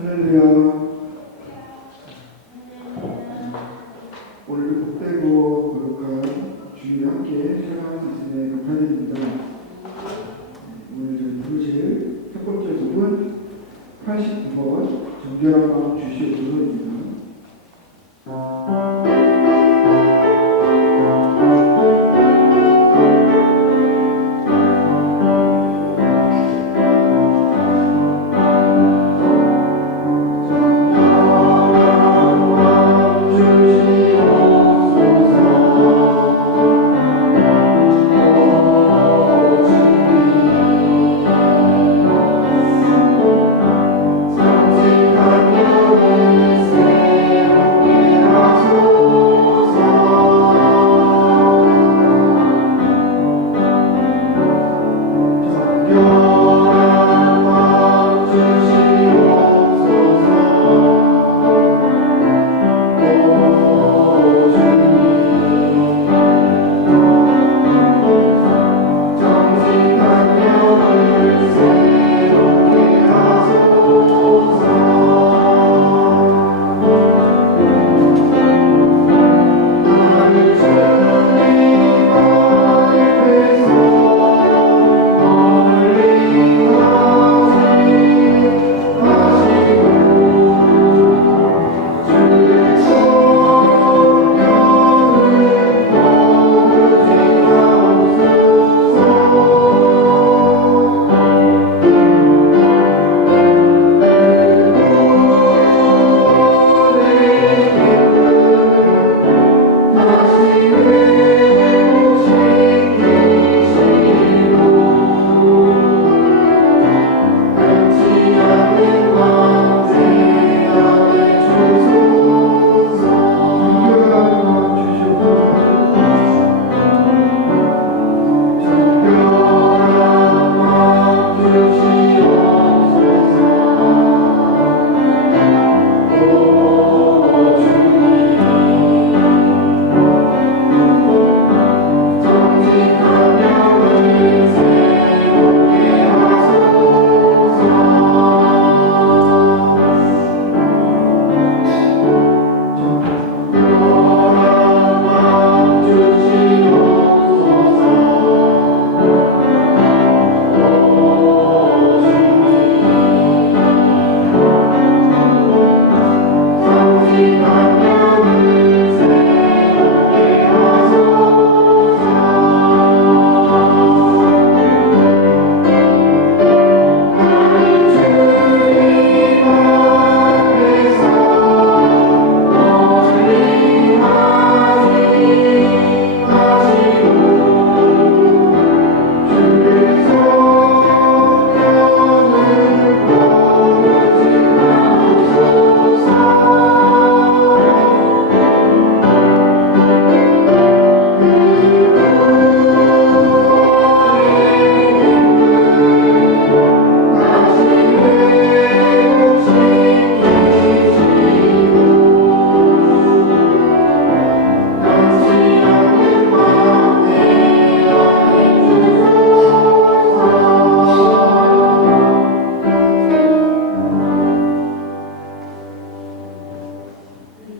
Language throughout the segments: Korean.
할렐루야. 오늘도 복되고 거룩한 주일 함께 촬영하고 있음에 감사드립니다. 오늘 저희 부르실 첫 번째 곡은 89번 정결한 마음 주시옵소서입니다.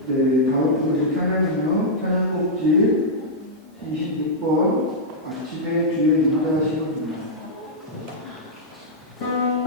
네, 다음 부르실 찬양은요, 찬양곡집 26번 아침에 주의 인자하시옵니다. 나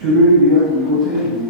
주를 위한 이곳에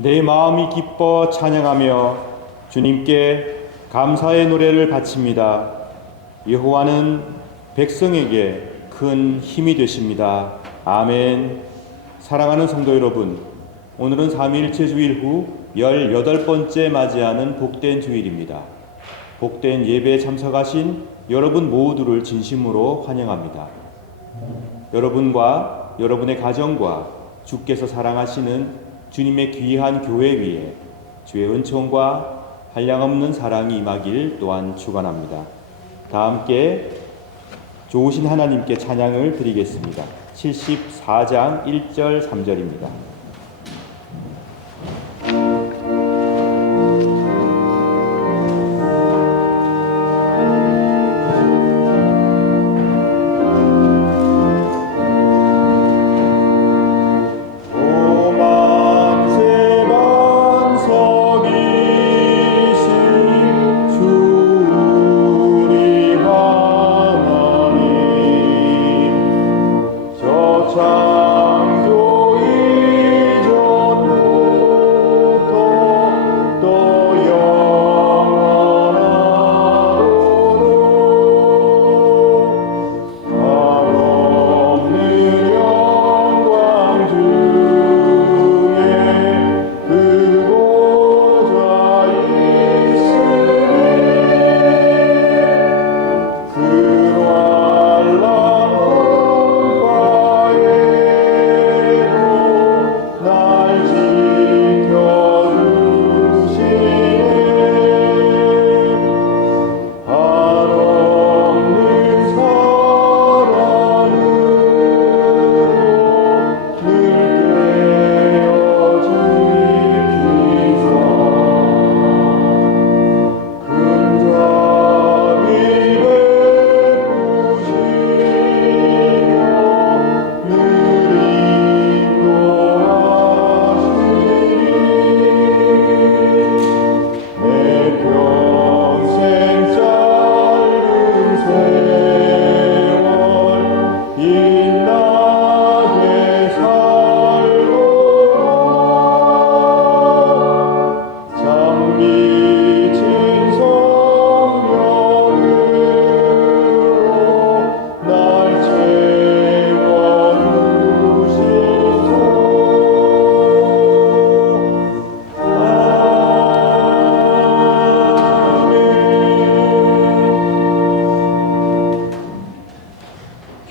내 마음이 기뻐 찬양하며 주님께 감사의 노래를 바칩니다. 여호와는 백성에게 큰 힘이 되십니다. 아멘. 사랑하는 성도 여러분, 오늘은 삼위일체 주일 후 18번째 맞이하는 복된 주일입니다. 복된 예배에 참석하신 여러분 모두를 진심으로 환영합니다. 여러분과 여러분의 가정과 주께서 사랑하시는 주님의 귀한 교회 위에 주의 은총과 한량없는 사랑이 임하길 또한 축원합니다. 다 함께 좋으신 하나님께 찬양을 드리겠습니다. 74장 1절 3절입니다.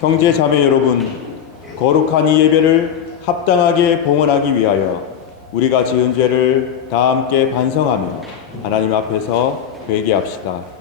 형제 자매 여러분, 거룩한 이 예배를 합당하게 봉헌하기 위하여 우리가 지은 죄를 다 함께 반성하며 하나님 앞에서 회개합시다.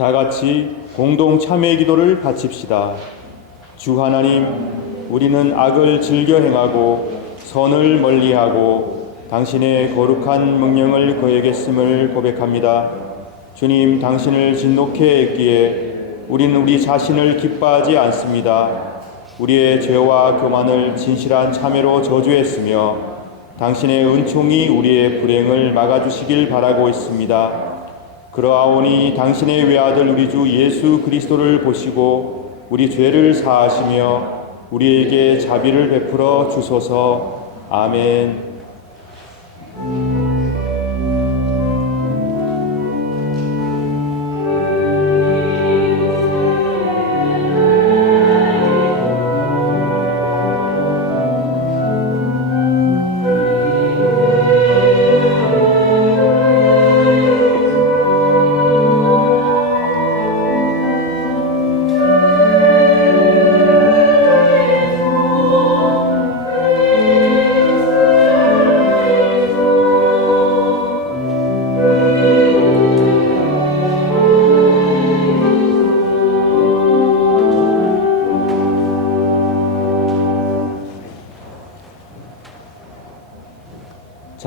다 같이 공동 참회 기도를 바칩시다. 주 하나님, 우리는 악을 즐겨 행하고 선을 멀리하고 당신의 거룩한 명령을 거역했음을 고백합니다. 주님, 당신을 진노케 했기에 우리는 우리 자신을 기뻐하지 않습니다. 우리의 죄와 교만을 진실한 참회로 저주했으며 당신의 은총이 우리의 불행을 막아주시길 바라고 있습니다. 그러하오니 당신의 외아들 우리 주 예수 그리스도를 보시고 우리 죄를 사하시며 우리에게 자비를 베풀어 주소서. 아멘.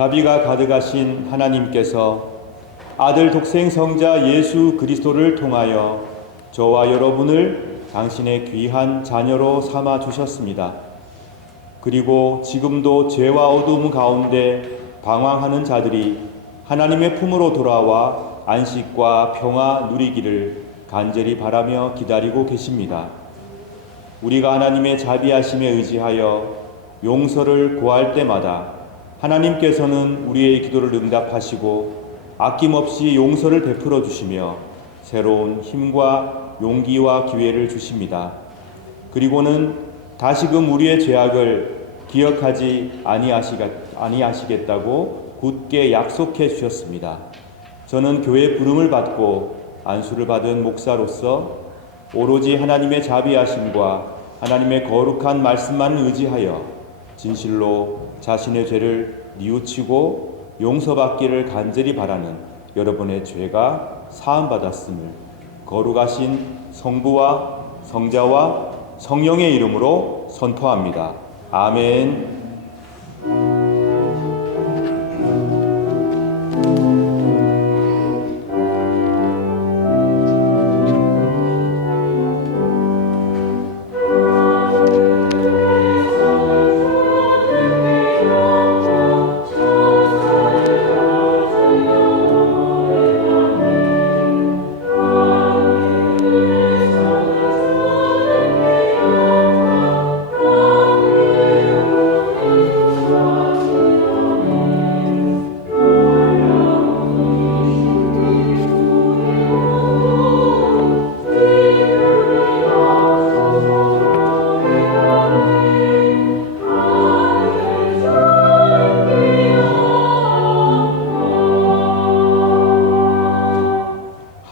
자비가 가득하신 하나님께서 아들 독생 성자 예수 그리스도를 통하여 저와 여러분을 당신의 귀한 자녀로 삼아 주셨습니다. 그리고 지금도 죄와 어두움 가운데 방황하는 자들이 하나님의 품으로 돌아와 안식과 평화 누리기를 간절히 바라며 기다리고 계십니다. 우리가 하나님의 자비하심에 의지하여 용서를 구할 때마다 하나님께서는 우리의 기도를 응답하시고 아낌없이 용서를 베풀어 주시며 새로운 힘과 용기와 기회를 주십니다. 그리고는 다시금 우리의 죄악을 기억하지 아니하시겠다고 굳게 약속해 주셨습니다. 저는 교회 부름을 받고 안수를 받은 목사로서 오로지 하나님의 자비하심과 하나님의 거룩한 말씀만 의지하여 진실로 자신의 죄를 뉘우치고 용서받기를 간절히 바라는 여러분의 죄가 사함받았음을 거룩하신 성부와 성자와 성령의 이름으로 선포합니다. 아멘.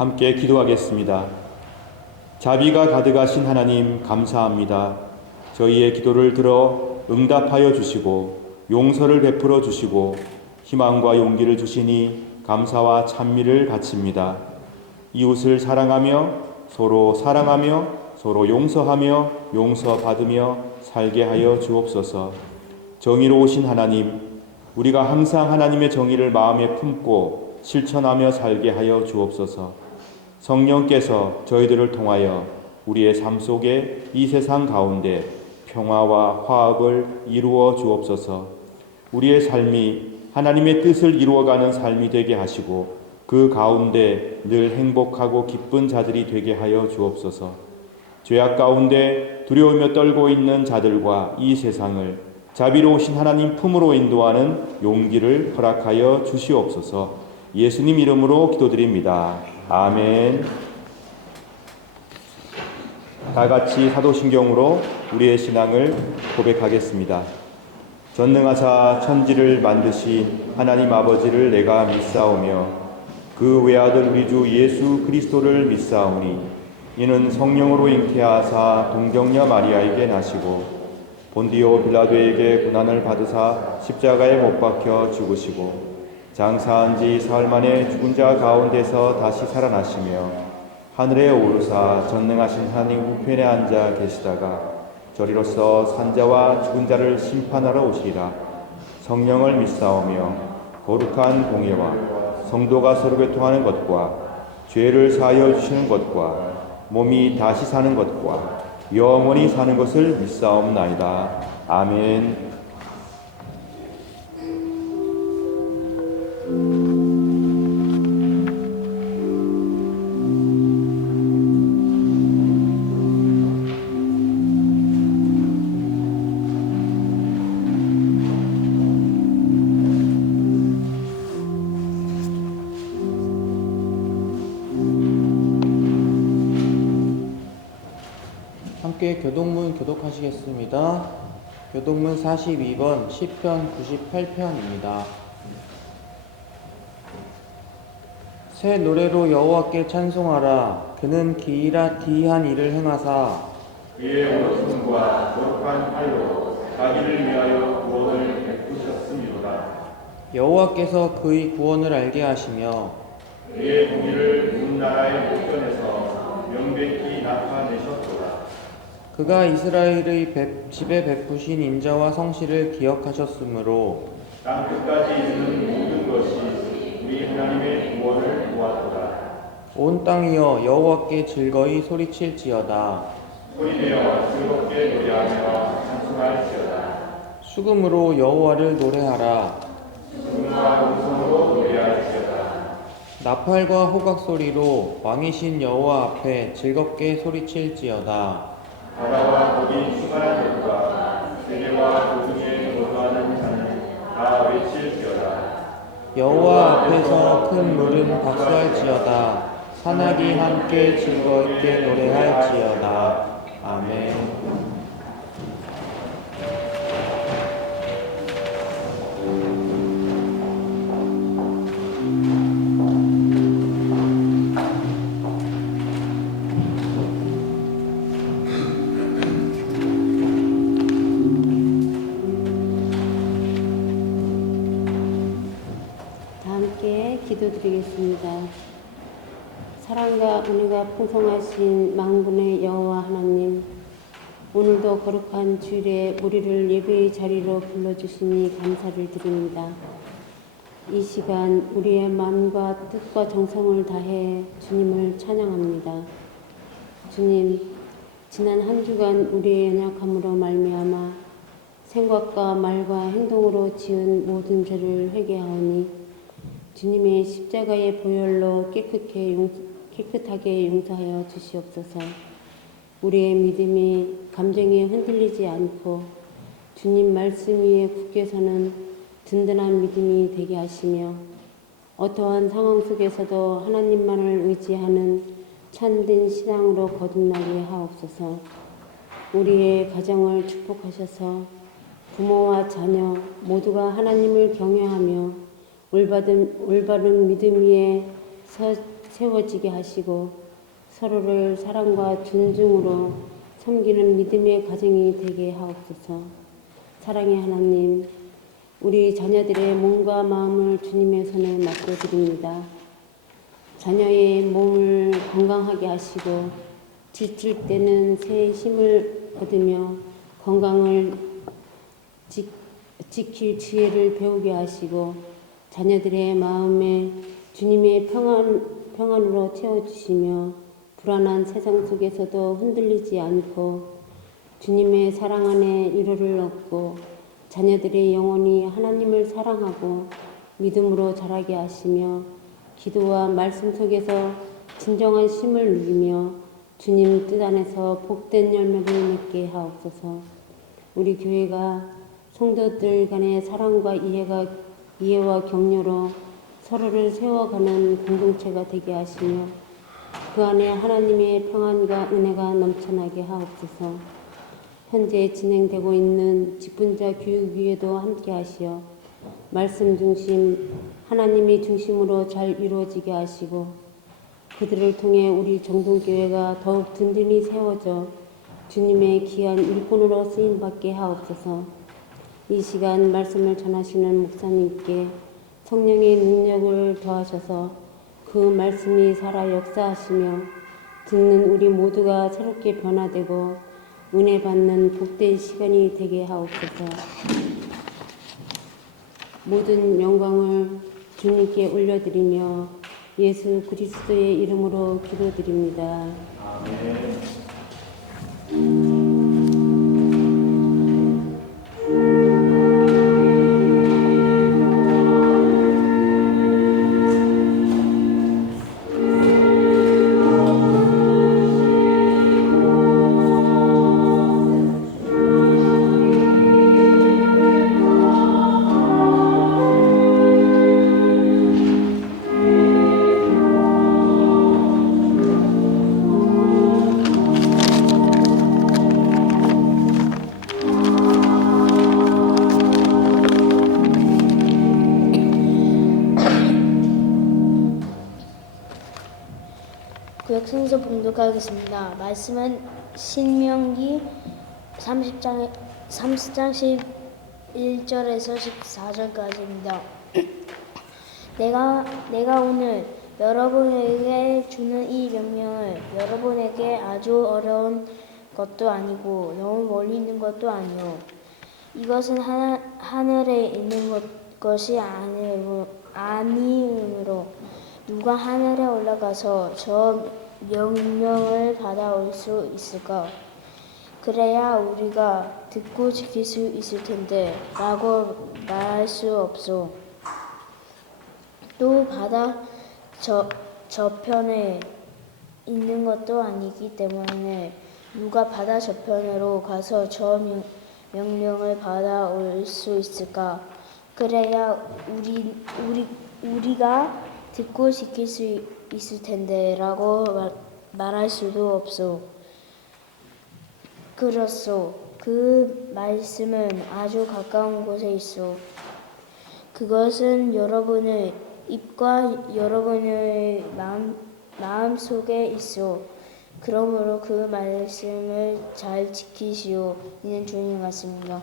함께 기도하겠습니다. 자비가 가득하신 하나님 감사합니다. 저희의 기도를 들어 응답하여 주시고 용서를 베풀어 주시고 희망과 용기를 주시니 감사와 찬미를 바칩니다. 이웃을 사랑하며 서로 용서하며 용서받으며 살게 하여 주옵소서. 정의로우신 하나님, 우리가 항상 하나님의 정의를 마음에 품고 실천하며 살게 하여 주옵소서. 성령께서 저희들을 통하여 우리의 삶 속에 이 세상 가운데 평화와 화합을 이루어 주옵소서. 우리의 삶이 하나님의 뜻을 이루어가는 삶이 되게 하시고 그 가운데 늘 행복하고 기쁜 자들이 되게 하여 주옵소서. 죄악 가운데 두려우며 떨고 있는 자들과 이 세상을 자비로우신 하나님 품으로 인도하는 용기를 허락하여 주시옵소서. 예수님 이름으로 기도드립니다. 아멘. 다 같이 사도신경으로 우리의 신앙을 고백하겠습니다. 전능하사 천지를 만드신 하나님 아버지를 내가 믿사오며 그 외아들 우리 주 예수 그리스도를 믿사오니 이는 성령으로 잉태하사 동정녀 마리아에게 나시고 본디오 빌라도에게 고난을 받으사 십자가에 못 박혀 죽으시고 장사한 지 사흘 만에 죽은 자 가운데서 다시 살아나시며 하늘에 오르사 전능하신 하나님 우편에 앉아 계시다가 저리로서 산자와 죽은 자를 심판하러 오시리라. 성령을 믿사오며 거룩한 공예와 성도가 서로 교통하는 것과 죄를 사하여 주시는 것과 몸이 다시 사는 것과 영원히 사는 것을 믿사옵나이다. 아멘. 함께 교독문 교독하시겠습니다. 교독문 42권 시편 98편입니다. 새 노래로 여호와께 찬송하라. 그는 기이한 일을 행하사 그의 어심과 거룩한 팔로 자기를 위하여 구원을 베푸셨음이로다. 여호와께서 그의 구원을 알게 하시며 그의 공의를 온 나라의 목전에서 명백히 나타내셨도다. 그가 이스라엘의 집에 베푸신 인자와 성실을 기억하셨으므로 땅 끝까지 이르는 모든 것이 우리 하나님의 구원을 보았도다. 온 땅이여 여호와께 즐거이 소리칠지어다. 소리내어 즐겁게 노래하며 찬송할지어다. 수금으로 여호와를 노래하라. 음과 음성으로 노래할지어다. 나팔과 호각 소리로 왕이신 여호와 앞에 즐겁게 소리칠지어다. 바다와 거기 충만한 것과 세계와 그 중에 거주하는 자는 다 외칠지어다. 여호와 앞에서 큰 물은 박수할지어다. 산악이 함께 즐겁게 노래할지어다. 아멘. 다 함께 기도드리겠습니다. 사랑과 은혜가 풍성하신 만군의 여호와 하나님, 오늘도 거룩한 주일에 우리를 예배의 자리로 불러주시니 감사를 드립니다. 이 시간 우리의 마음과 뜻과 정성을 다해 주님을 찬양합니다. 주님, 지난 한 주간 우리의 연약함으로 말미암아 생각과 말과 행동으로 지은 모든 죄를 회개하오니 주님의 십자가의 보혈로 깨끗하게 용서하여 주시옵소서. 우리의 믿음이 감정에 흔들리지 않고 주님 말씀 위에 굳게 서는 든든한 믿음이 되게 하시며 어떠한 상황 속에서도 하나님만을 의지하는 참된 신앙으로 거듭나게 하옵소서. 우리의 가정을 축복하셔서 부모와 자녀 모두가 하나님을 경외하며 올바른 믿음 위에 세워지게 하시고 서로를 사랑과 존중으로 섬기는 믿음의 가정이 되게 하옵소서. 사랑의 하나님, 우리 자녀들의 몸과 마음을 주님의 손에 맡겨드립니다. 자녀의 몸을 건강하게 하시고 지칠 때는 새 힘을 얻으며 건강을 지킬 지혜를 배우게 하시고 자녀들의 마음에 주님의 평안으로 채워주시며 불안한 세상 속에서도 흔들리지 않고 주님의 사랑 안에 위로를 얻고 자녀들의 영혼이 하나님을 사랑하고 믿음으로 자라게 하시며 기도와 말씀 속에서 진정한 쉼을 누리며 주님 뜻 안에서 복된 열매를 맺게 하옵소서. 우리 교회가 성도들 간의 사랑과 이해와 격려로 서로를 세워가는 공동체가 되게 하시며 그 안에 하나님의 평안과 은혜가 넘쳐나게 하옵소서. 현재 진행되고 있는 직분자 교육위에도 함께 하시어 말씀 중심, 하나님이 중심으로 잘 이루어지게 하시고 그들을 통해 우리 정동교회가 더욱 든든히 세워져 주님의 귀한 일꾼으로 쓰임받게 하옵소서. 이 시간 말씀을 전하시는 목사님께 성령의 능력을 더하셔서 그 말씀이 살아 역사하시며 듣는 우리 모두가 새롭게 변화되고 은혜 받는 복된 시간이 되게 하옵소서. 모든 영광을 주님께 올려드리며 예수 그리스도의 이름으로 기도드립니다. 아멘. 구약 성서 봉독하겠습니다. 말씀은 신명기 30장 11절에서 14절까지입니다. 내가 오늘 여러분에게 주는 이 명령을 여러분에게 아주 어려운 것도 아니고 너무 멀리 있는 것도 아니요. 이것은 하늘에 있는 것이 아니므로 누가 하늘에 올라가서 저 명령을 받아올 수 있을까? 그래야 우리가 듣고 지킬 수 있을 텐데 라고 말할 수 없소. 또 바다 저편에 있는 것도 아니기 때문에 누가 바다 저편으로 가서 저 명령을 받아올 수 있을까? 그래야 우리가 듣고 지킬 수 있을 텐데 라고 말할 수도 없소. 그렇소. 그 말씀은 아주 가까운 곳에 있소. 그것은 여러분의 입과 여러분의 마음 속에 있소. 그러므로 그 말씀을 잘 지키시오. 이는 주님 말씀입니다.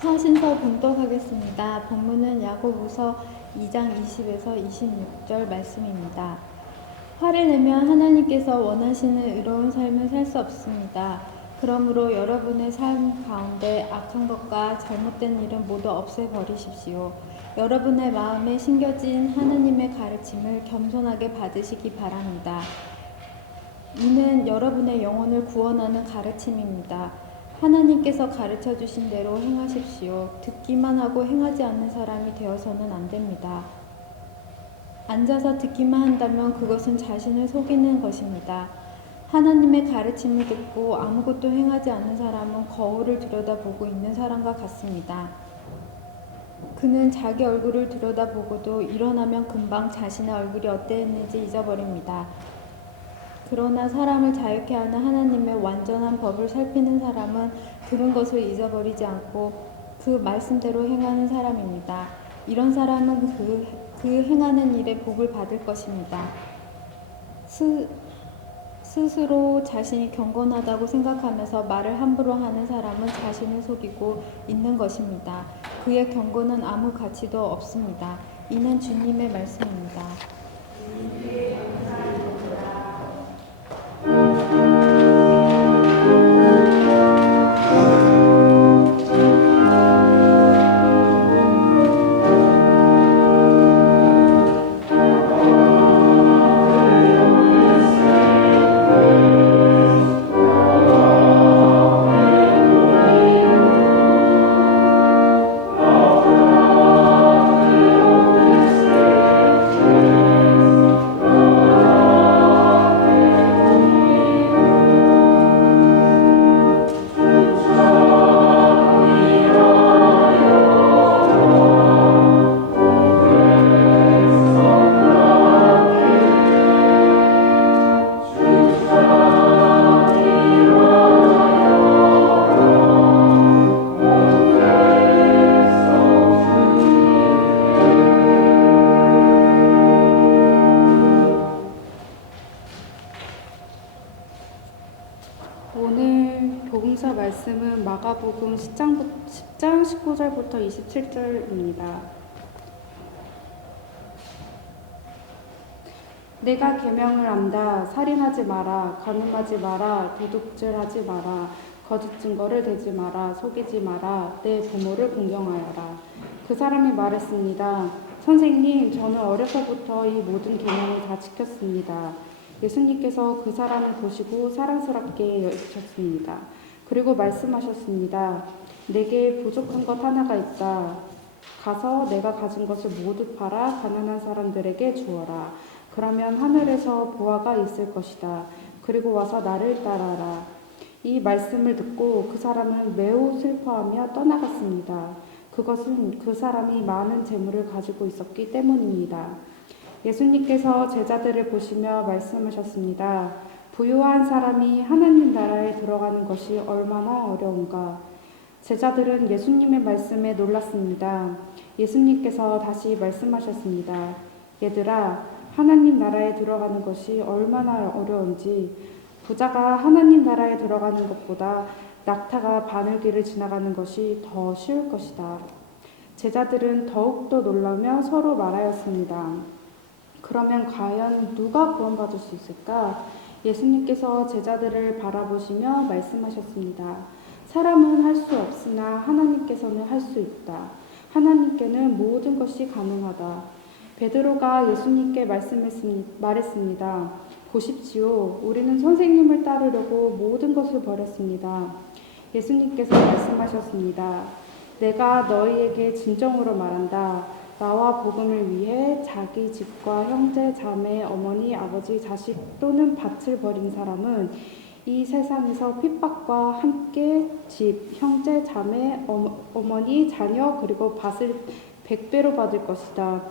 서신서 봉독하겠습니다. 본문은 야고보서 2장 20에서 26절 말씀입니다. 화를 내면 하나님께서 원하시는 의로운 삶을 살 수 없습니다. 그러므로 여러분의 삶 가운데 악한 것과 잘못된 일은 모두 없애버리십시오. 여러분의 마음에 심겨진 하나님의 가르침을 겸손하게 받으시기 바랍니다. 이는 여러분의 영혼을 구원하는 가르침입니다. 하나님께서 가르쳐 주신 대로 행하십시오. 듣기만 하고 행하지 않는 사람이 되어서는 안 됩니다. 앉아서 듣기만 한다면 그것은 자신을 속이는 것입니다. 하나님의 가르침을 듣고 아무것도 행하지 않는 사람은 거울을 들여다보고 있는 사람과 같습니다. 그는 자기 얼굴을 들여다보고도 일어나면 금방 자신의 얼굴이 어땠는지 잊어버립니다. 그러나 사람을 자유케 하는 하나님의 완전한 법을 살피는 사람은 들은 것을 잊어버리지 않고 그 말씀대로 행하는 사람입니다. 이런 사람은 그 행하는 일에 복을 받을 것입니다. 스스로 자신이 경건하다고 생각하면서 말을 함부로 하는 사람은 자신을 속이고 있는 것입니다. 그의 경건은 아무 가치도 없습니다. 이는 주님의 말씀입니다. 오늘 복음서 말씀은 마가복음 10장 19절부터 27절입니다. 내가 계명을 안다. 살인하지 마라. 간음하지 마라. 도둑질하지 마라. 거짓 증거를 대지 마라. 속이지 마라. 내 부모를 공경하여라. 그 사람이 말했습니다. 선생님, 저는 어려서부터 이 모든 계명을 다 지켰습니다. 예수님께서 그 사람을 보시고 사랑스럽게 여기셨습니다. 그리고 말씀하셨습니다. 내게 부족한 것 하나가 있다. 가서 내가 가진 것을 모두 팔아 가난한 사람들에게 주어라. 그러면 하늘에서 보화가 있을 것이다. 그리고 와서 나를 따라라. 이 말씀을 듣고 그 사람은 매우 슬퍼하며 떠나갔습니다. 그것은 그 사람이 많은 재물을 가지고 있었기 때문입니다. 예수님께서 제자들을 보시며 말씀하셨습니다. 부유한 사람이 하나님 나라에 들어가는 것이 얼마나 어려운가. 제자들은 예수님의 말씀에 놀랐습니다. 예수님께서 다시 말씀하셨습니다. 얘들아, 하나님 나라에 들어가는 것이 얼마나 어려운지 부자가 하나님 나라에 들어가는 것보다 낙타가 바늘길을 지나가는 것이 더 쉬울 것이다. 제자들은 더욱더 놀라며 서로 말하였습니다. 그러면 과연 누가 구원받을 수 있을까? 예수님께서 제자들을 바라보시며 말씀하셨습니다. 사람은 할 수 없으나 하나님께서는 할 수 있다. 하나님께는 모든 것이 가능하다. 베드로가 예수님께 말했습니다. 보십시오. 우리는 선생님을 따르려고 모든 것을 버렸습니다. 예수님께서 말씀하셨습니다. 내가 너희에게 진정으로 말한다. 나와 복음을 위해 자기 집과 형제, 자매, 어머니, 아버지, 자식 또는 밭을 버린 사람은 이 세상에서 핍박과 함께 집, 형제, 자매, 어머니, 자녀 그리고 밭을 100배로 받을 것이다.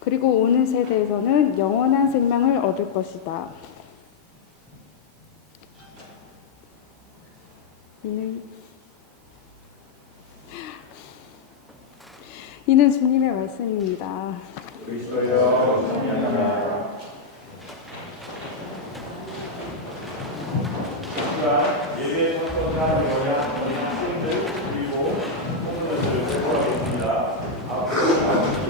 그리고 오는 세대에서는 영원한 생명을 얻을 것이다. 이는 주님의 말씀입니다. 그리스도여 찬양합니다. 예배 선포가 되어야 하는 학생들 그리고 공동체를 회복하겠습니다. 앞으로 나오시죠.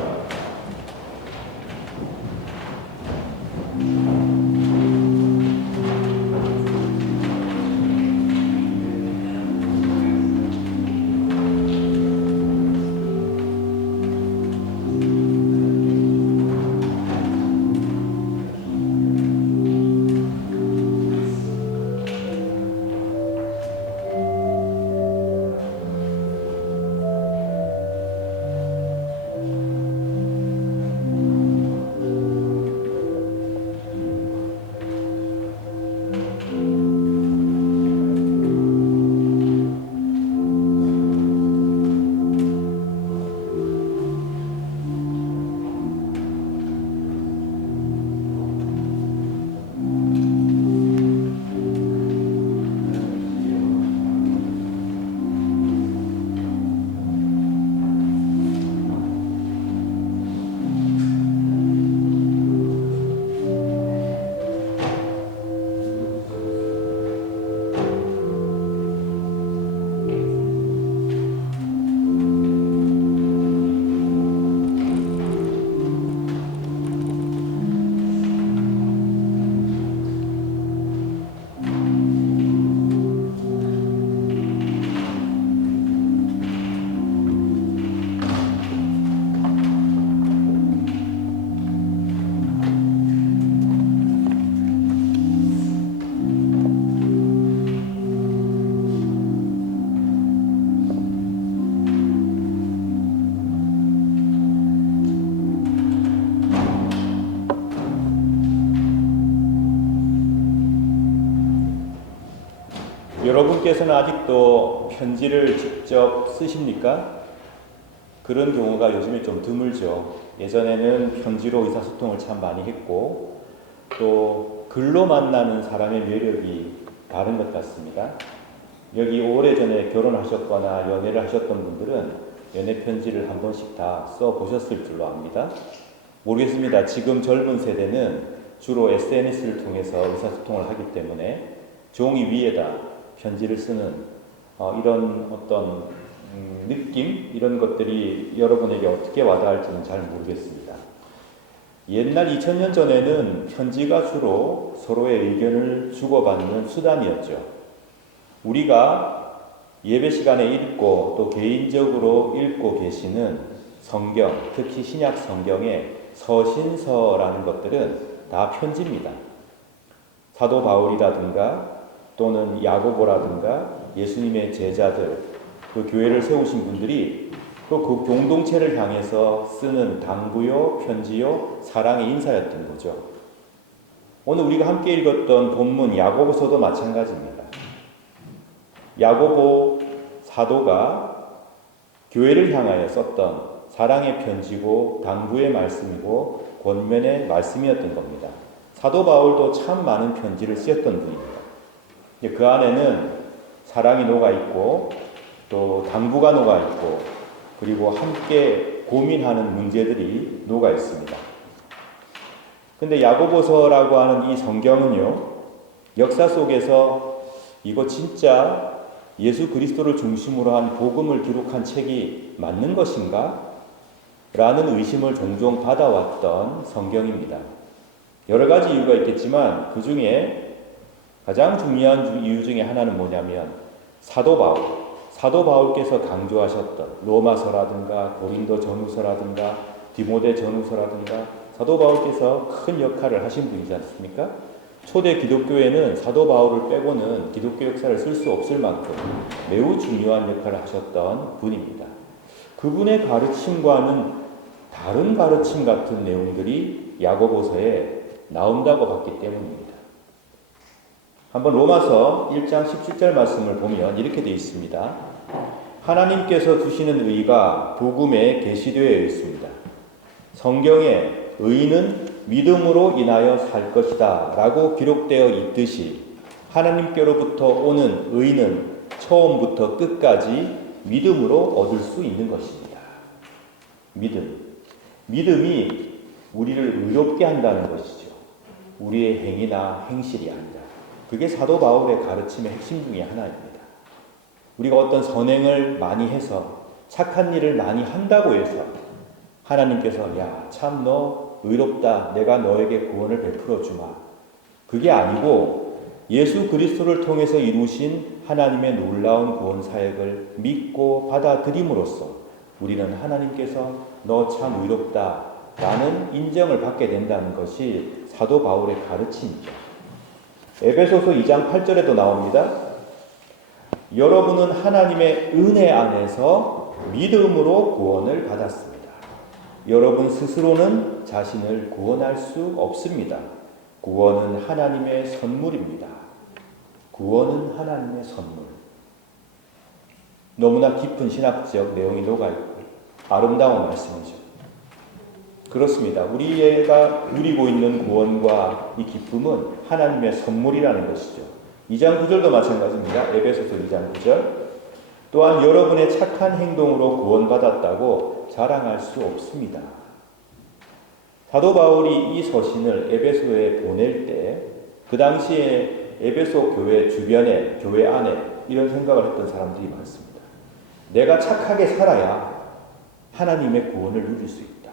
여러분께서는 아직도 편지를 직접 쓰십니까? 그런 경우가 요즘에 좀 드물죠. 예전에는 편지로 의사소통을 참 많이 했고 또 글로 만나는 사람의 매력이 다른 것 같습니다. 여기 오래전에 결혼하셨거나 연애를 하셨던 분들은 연애 편지를 한 번씩 다 써보셨을 줄로 압니다. 모르겠습니다. 지금 젊은 세대는 주로 SNS를 통해서 의사소통을 하기 때문에 종이 위에다 편지를 쓰는 이런 어떤 느낌 이런 것들이 여러분에게 어떻게 와닿을지는 잘 모르겠습니다. 옛날 2000년 전에는 편지가 주로 서로의 의견을 주고받는 수단이었죠. 우리가 예배 시간에 읽고 또 개인적으로 읽고 계시는 성경, 특히 신약 성경의 서신서라는 것들은 다 편지입니다. 사도 바울이라든가 또는 야고보라든가 예수님의 제자들, 그 교회를 세우신 분들이 또 그 공동체를 향해서 쓰는 당부요, 편지요, 사랑의 인사였던 거죠. 오늘 우리가 함께 읽었던 본문 야고보서도 마찬가지입니다. 야고보 사도가 교회를 향하여 썼던 사랑의 편지고 당부의 말씀이고 권면의 말씀이었던 겁니다. 사도 바울도 참 많은 편지를 쓰였던 분입니다. 그 안에는 사랑이 녹아있고 또 당부가 녹아있고 그리고 함께 고민하는 문제들이 녹아있습니다. 근데 야고보서라고 하는 이 성경은요, 역사 속에서 이거 진짜 예수 그리스도를 중심으로 한 복음을 기록한 책이 맞는 것인가? 라는 의심을 종종 받아왔던 성경입니다. 여러 가지 이유가 있겠지만 그 중에 가장 중요한 이유 중에 하나는 뭐냐면 사도 바울께서 강조하셨던 로마서라든가 고린도 전후서라든가 디모데 전후서라든가 사도 바울께서 큰 역할을 하신 분이지 않습니까? 초대 기독교회는 사도 바울을 빼고는 기독교 역사를 쓸 수 없을 만큼 매우 중요한 역할을 하셨던 분입니다. 그분의 가르침과는 다른 가르침 같은 내용들이 야고보서에 나온다고 봤기 때문입니다. 한번 로마서 1장 17절 말씀을 보면 이렇게 되어 있습니다. 하나님께서 주시는 의가 복음에 계시되어 있습니다. 성경에 의인은 믿음으로 인하여 살 것이다 라고 기록되어 있듯이 하나님께로부터 오는 의인은 처음부터 끝까지 믿음으로 얻을 수 있는 것입니다. 믿음이 우리를 의롭게 한다는 것이죠. 우리의 행위나 행실이 아니라. 그게 사도 바울의 가르침의 핵심 중에 하나입니다. 우리가 어떤 선행을 많이 해서 착한 일을 많이 한다고 해서 하나님께서 야, 참 너 의롭다. 내가 너에게 구원을 베풀어 주마. 그게 아니고 예수 그리스도를 통해서 이루신 하나님의 놀라운 구원 사역을 믿고 받아들임으로써 우리는 하나님께서 너 참 의롭다 라는 인정을 받게 된다는 것이 사도 바울의 가르침이죠. 에베소서 2장 8절에도 나옵니다. 여러분은 하나님의 은혜 안에서 믿음으로 구원을 받았습니다. 여러분 스스로는 자신을 구원할 수 없습니다. 구원은 하나님의 선물입니다. 구원은 하나님의 선물. 너무나 깊은 신학적 내용이 녹아있고 아름다운 말씀이죠. 그렇습니다. 우리가 누리고 있는 구원과 이 기쁨은 하나님의 선물이라는 것이죠. 2장 9절도 마찬가지입니다. 에베소서 2장 9절. 또한 여러분의 착한 행동으로 구원받았다고 자랑할 수 없습니다. 사도 바울이 이 서신을 에베소에 보낼 때 그 당시에 에베소 교회 주변에, 교회 안에 이런 생각을 했던 사람들이 많습니다. 내가 착하게 살아야 하나님의 구원을 누릴 수 있다.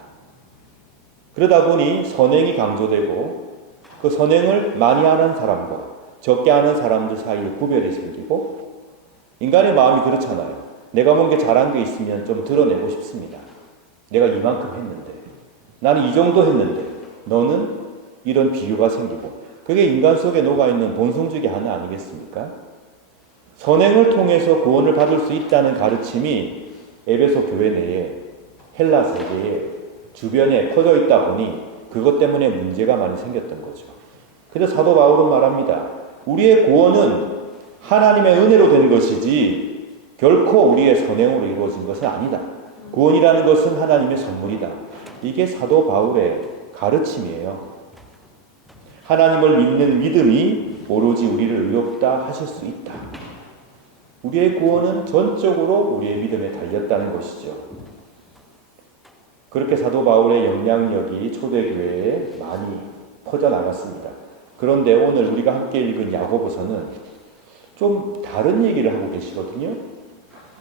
그러다 보니 선행이 강조되고 그 선행을 많이 하는 사람과 적게 하는 사람들 사이에 구별이 생기고 인간의 마음이 그렇잖아요. 내가 뭔가 잘한 게 있으면 좀 드러내고 싶습니다. 내가 이만큼 했는데 나는 이 정도 했는데 너는 이런 비유가 생기고 그게 인간 속에 녹아있는 본성 중에 하나 아니겠습니까? 선행을 통해서 구원을 받을 수 있다는 가르침이 에베소 교회 내에 헬라 세계에 주변에 퍼져 있다 보니 그것 때문에 문제가 많이 생겼던 거죠. 그래서 사도 바울은 말합니다. 우리의 구원은 하나님의 은혜로 된 것이지 결코 우리의 선행으로 이루어진 것은 아니다. 구원이라는 것은 하나님의 선물이다. 이게 사도 바울의 가르침이에요. 하나님을 믿는 믿음이 오로지 우리를 의롭다 하실 수 있다. 우리의 구원은 전적으로 우리의 믿음에 달렸다는 것이죠. 그렇게 사도 바울의 영향력이 초대교회에 많이 퍼져나갔습니다. 그런데 오늘 우리가 함께 읽은 야고보서는 좀 다른 얘기를 하고 계시거든요.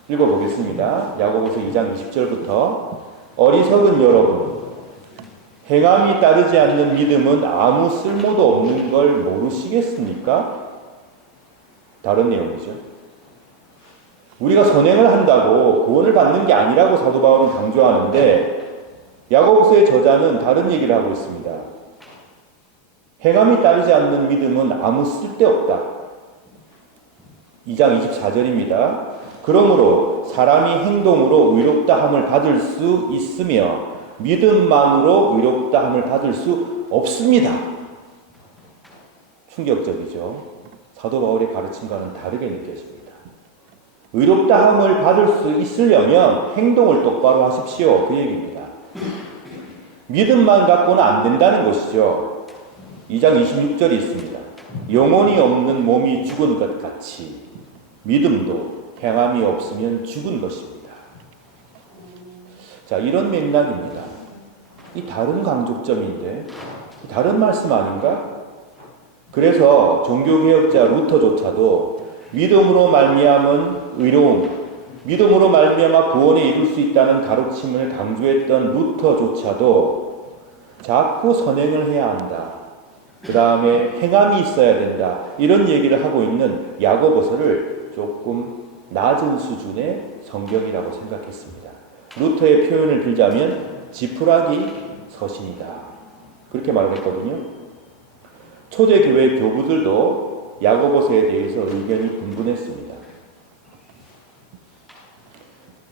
읽어보겠습니다. 야고보서 2장 20절부터 어리석은 여러분, 행함이 따르지 않는 믿음은 아무 쓸모도 없는 걸 모르시겠습니까? 다른 내용이죠. 우리가 선행을 한다고 구원을 받는 게 아니라고 사도 바울은 강조하는데 야고보서의 저자는 다른 얘기를 하고 있습니다. 행함이 따르지 않는 믿음은 아무 쓸데없다. 2장 24절입니다. 그러므로 사람이 행동으로 의롭다 함을 받을 수 있으며 믿음만으로 의롭다 함을 받을 수 없습니다. 충격적이죠. 사도 바울의 가르침과는 다르게 느껴집니다. 의롭다 함을 받을 수 있으려면 행동을 똑바로 하십시오. 그 얘기입니다. 믿음만 갖고는 안 된다는 것이죠. 2장 26절이 있습니다. 영혼이 없는 몸이 죽은 것 같이 믿음도 행함이 없으면 죽은 것입니다. 자, 이런 맥락입니다. 이 다른 강조점인데 다른 말씀 아닌가? 그래서 종교개혁자 루터조차도 믿음으로 말미암은 의로움, 믿음으로 말미암아 구원에 이룰 수 있다는 가르침을 강조했던 루터조차도 자꾸 선행을 해야 한다. 그 다음에 행함이 있어야 된다. 이런 얘기를 하고 있는 야고보서를 조금 낮은 수준의 성경이라고 생각했습니다. 루터의 표현을 빌자면 지푸라기 서신이다. 그렇게 말을 했거든요. 초대교회 교부들도 야고보서에 대해서 의견이 분분했습니다.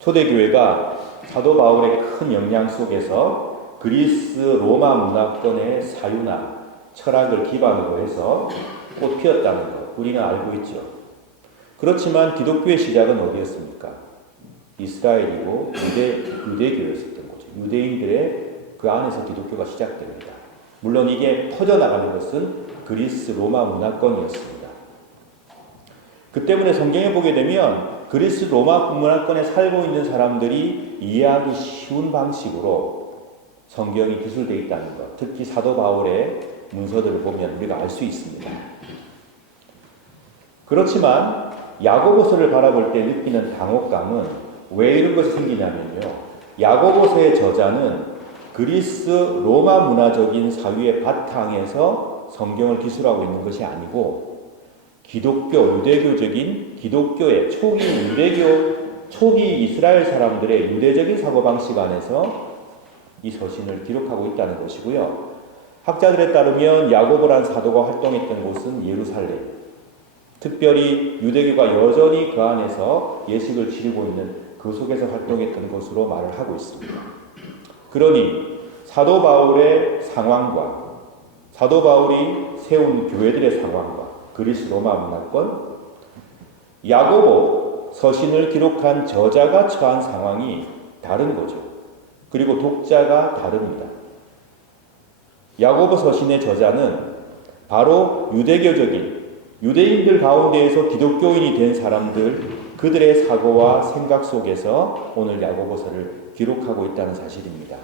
초대교회가 사도 바울의 큰 영향 속에서 그리스 로마 문화권의 사유나 철학을 기반으로 해서 꽃 피었다는 것 우리는 알고 있죠. 그렇지만 기독교의 시작은 어디였습니까? 이스라엘이고 유대교였었던 거죠. 유대인들의 그 안에서 기독교가 시작됩니다. 물론 이게 퍼져나가는 것은 그리스 로마 문화권이었습니다. 그 때문에 성경에 보게 되면 그리스 로마 문화권에 살고 있는 사람들이 이해하기 쉬운 방식으로 성경이 기술되어 있다는 것, 특히 사도 바울의 문서들을 보면 우리가 알 수 있습니다. 그렇지만 야고보서를 바라볼 때 느끼는 당혹감은 왜 이런 것이 생기냐면요. 야고보서의 저자는 그리스 로마 문화적인 사유의 바탕에서 성경을 기술하고 있는 것이 아니고 기독교, 유대교적인 기독교의 초기 이스라엘 사람들의 유대적인 사고방식 안에서 이 서신을 기록하고 있다는 것이고요. 학자들에 따르면 야고보란 사도가 활동했던 곳은 예루살렘, 특별히 유대교가 여전히 그 안에서 예식을 치르고 있는 그 속에서 활동했던 것으로 말을 하고 있습니다. 그러니 사도 바울의 상황과 사도 바울이 세운 교회들의 상황과 그리스 로마 문화권, 야고보 서신을 기록한 저자가 처한 상황이 다른 거죠. 그리고 독자가 다릅니다. 야고보 서신의 저자는 바로 유대인들 가운데에서 기독교인이 된 사람들, 그들의 사고와 생각 속에서 오늘 야고보서를 기록하고 있다는 사실입니다.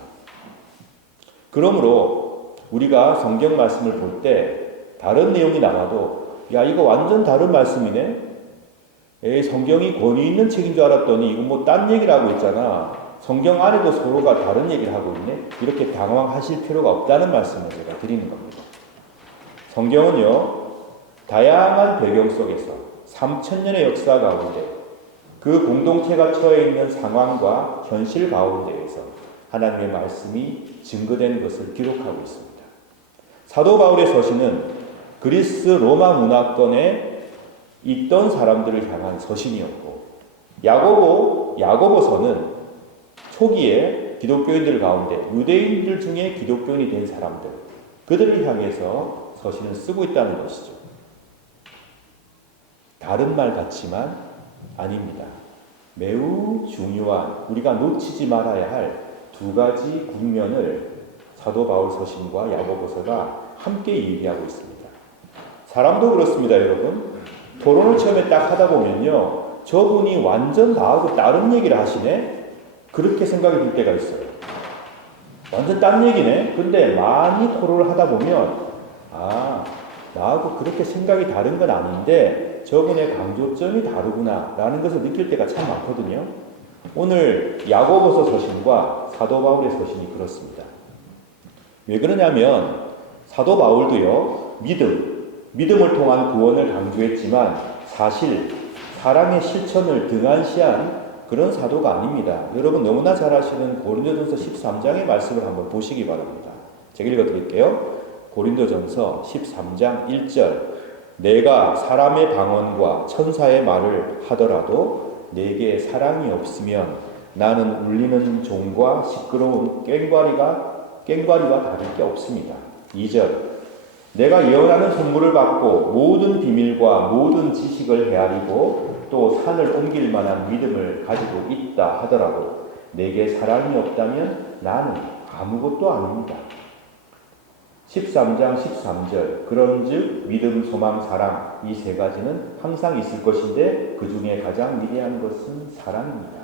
그러므로 우리가 성경 말씀을 볼 때 다른 내용이 나와도 야 이거 완전 다른 말씀이네? 에이 성경이 권위 있는 책인 줄 알았더니 이거 뭐 딴 얘기를 하고 있잖아. 성경 안에도 서로가 다른 얘기를 하고 있네? 이렇게 당황하실 필요가 없다는 말씀을 제가 드리는 겁니다. 성경은요, 다양한 배경 속에서 3000년의 역사 가운데 그 공동체가 처해 있는 상황과 현실 가운데에서 하나님의 말씀이 증거된 것을 기록하고 있습니다. 사도 바울의 서신은 그리스 로마 문화권에 있던 사람들을 향한 서신이었고 야고보서는 초기에 기독교인들 가운데 유대인들 중에 기독교인이 된 사람들 그들을 향해서 서신을 쓰고 있다는 것이죠. 다른 말 같지만 아닙니다. 매우 중요한 우리가 놓치지 말아야 할 두 가지 국면을 사도 바울 서신과 야고보서가 함께 얘기하고 있습니다. 사람도 그렇습니다, 여러분. 토론을 처음에 딱 하다 보면요, 저분이 완전 나하고 다른 얘기를 하시네? 그렇게 생각이 들 때가 있어요. 완전 딴 얘기네? 근데 많이 토론을 하다 보면 나하고 그렇게 생각이 다른 건 아닌데 저분의 강조점이 다르구나 라는 것을 느낄 때가 참 많거든요. 오늘 야고보서 서신과 사도 바울의 서신이 그렇습니다. 왜 그러냐면 사도 바울도요, 믿음을 통한 구원을 강조했지만 사실 사랑의 실천을 등한시한 그런 사도가 아닙니다. 여러분 너무나 잘 아시는 고린도전서 13장의 말씀을 한번 보시기 바랍니다. 제가 읽어드릴게요. 고린도전서 13장 1절 내가 사람의 방언과 천사의 말을 하더라도 내게 사랑이 없으면 나는 울리는 종과 시끄러운 꽹과리와 다를 게 없습니다. 2절 내가 예언하는 선물을 받고 모든 비밀과 모든 지식을 헤아리고 또 산을 옮길 만한 믿음을 가지고 있다 하더라도 내게 사랑이 없다면 나는 아무것도 아닙니다. 13장 13절 그런즉 믿음, 소망, 사랑 이 세 가지는 항상 있을 것인데 그 중에 가장 위대한 것은 사랑입니다.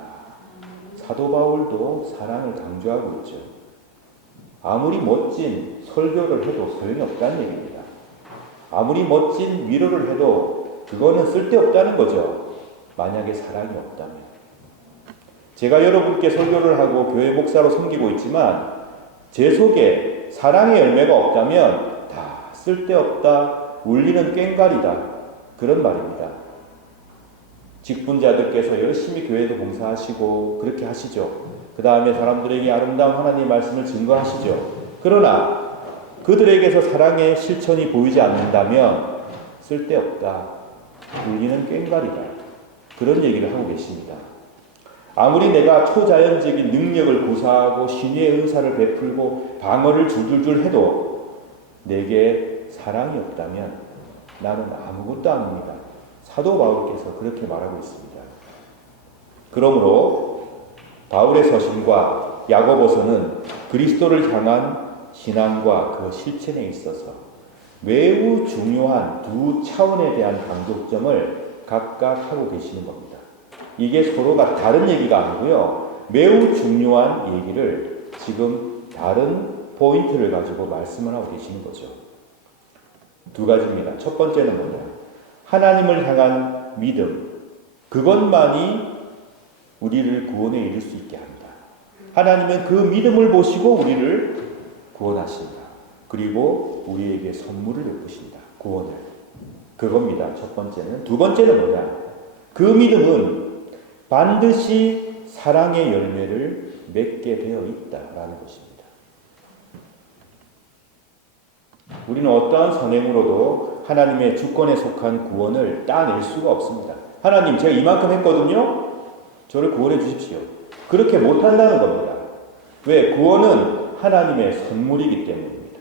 사도 바울도 사랑을 강조하고 있죠. 아무리 멋진 설교를 해도 소용이 없다는 얘기입니다. 아무리 멋진 위로를 해도 그거는 쓸데없다는 거죠. 만약에 사랑이 없다면. 제가 여러분께 설교를 하고 교회 목사로 섬기고 있지만 제 속에 사랑의 열매가 없다면 다 쓸데없다, 울리는 꽹과리다, 그런 말입니다. 직분자들께서 열심히 교회도 봉사하시고 그렇게 하시죠. 그 다음에 사람들에게 아름다운 하나님의 말씀을 증거하시죠. 그러나 그들에게서 사랑의 실천이 보이지 않는다면 쓸데없다, 울리는 꽹과리다, 그런 얘기를 하고 계십니다. 아무리 내가 초자연적인 능력을 구사하고 신의 은사를 베풀고 방언을 줄줄줄 해도 내게 사랑이 없다면 나는 아무것도 아닙니다. 사도 바울께서 그렇게 말하고 있습니다. 그러므로 바울의 서신과 야고보서는 그리스도를 향한 신앙과 그 실천에 있어서 매우 중요한 두 차원에 대한 강조점을 각각 하고 계시는 겁니다. 이게 서로가 다른 얘기가 아니고요. 매우 중요한 얘기를 지금 다른 포인트를 가지고 말씀을 하고 계시는 거죠. 두 가지입니다. 첫 번째는 뭐냐? 하나님을 향한 믿음. 그것만이 우리를 구원에 이를 수 있게 합니다. 하나님은 그 믿음을 보시고 우리를 구원하신다. 그리고 우리에게 선물을 베푸신다. 구원을. 그겁니다. 첫 번째는. 두 번째는 뭐냐? 그 믿음은 반드시 사랑의 열매를 맺게 되어 있다라는 것입니다. 우리는 어떠한 선행으로도 하나님의 주권에 속한 구원을 따낼 수가 없습니다. 하나님, 제가 이만큼 했거든요. 저를 구원해 주십시오. 그렇게 못한다는 겁니다. 왜? 구원은 하나님의 선물이기 때문입니다.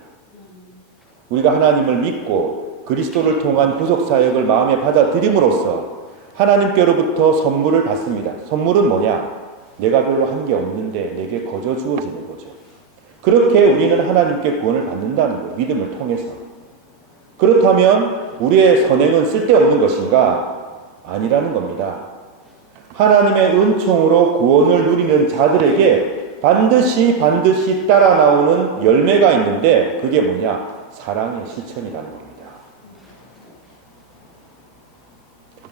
우리가 하나님을 믿고 그리스도를 통한 구속사역을 마음에 받아들임으로써 하나님께로부터 선물을 받습니다. 선물은 뭐냐? 내가 별로 한 게 없는데 내게 거저 주어지는 거죠. 그렇게 우리는 하나님께 구원을 받는다는 거예요. 믿음을 통해서. 그렇다면 우리의 선행은 쓸데없는 것인가? 아니라는 겁니다. 하나님의 은총으로 구원을 누리는 자들에게 반드시 따라 나오는 열매가 있는데 그게 뭐냐? 사랑의 실천이라는 겁니다.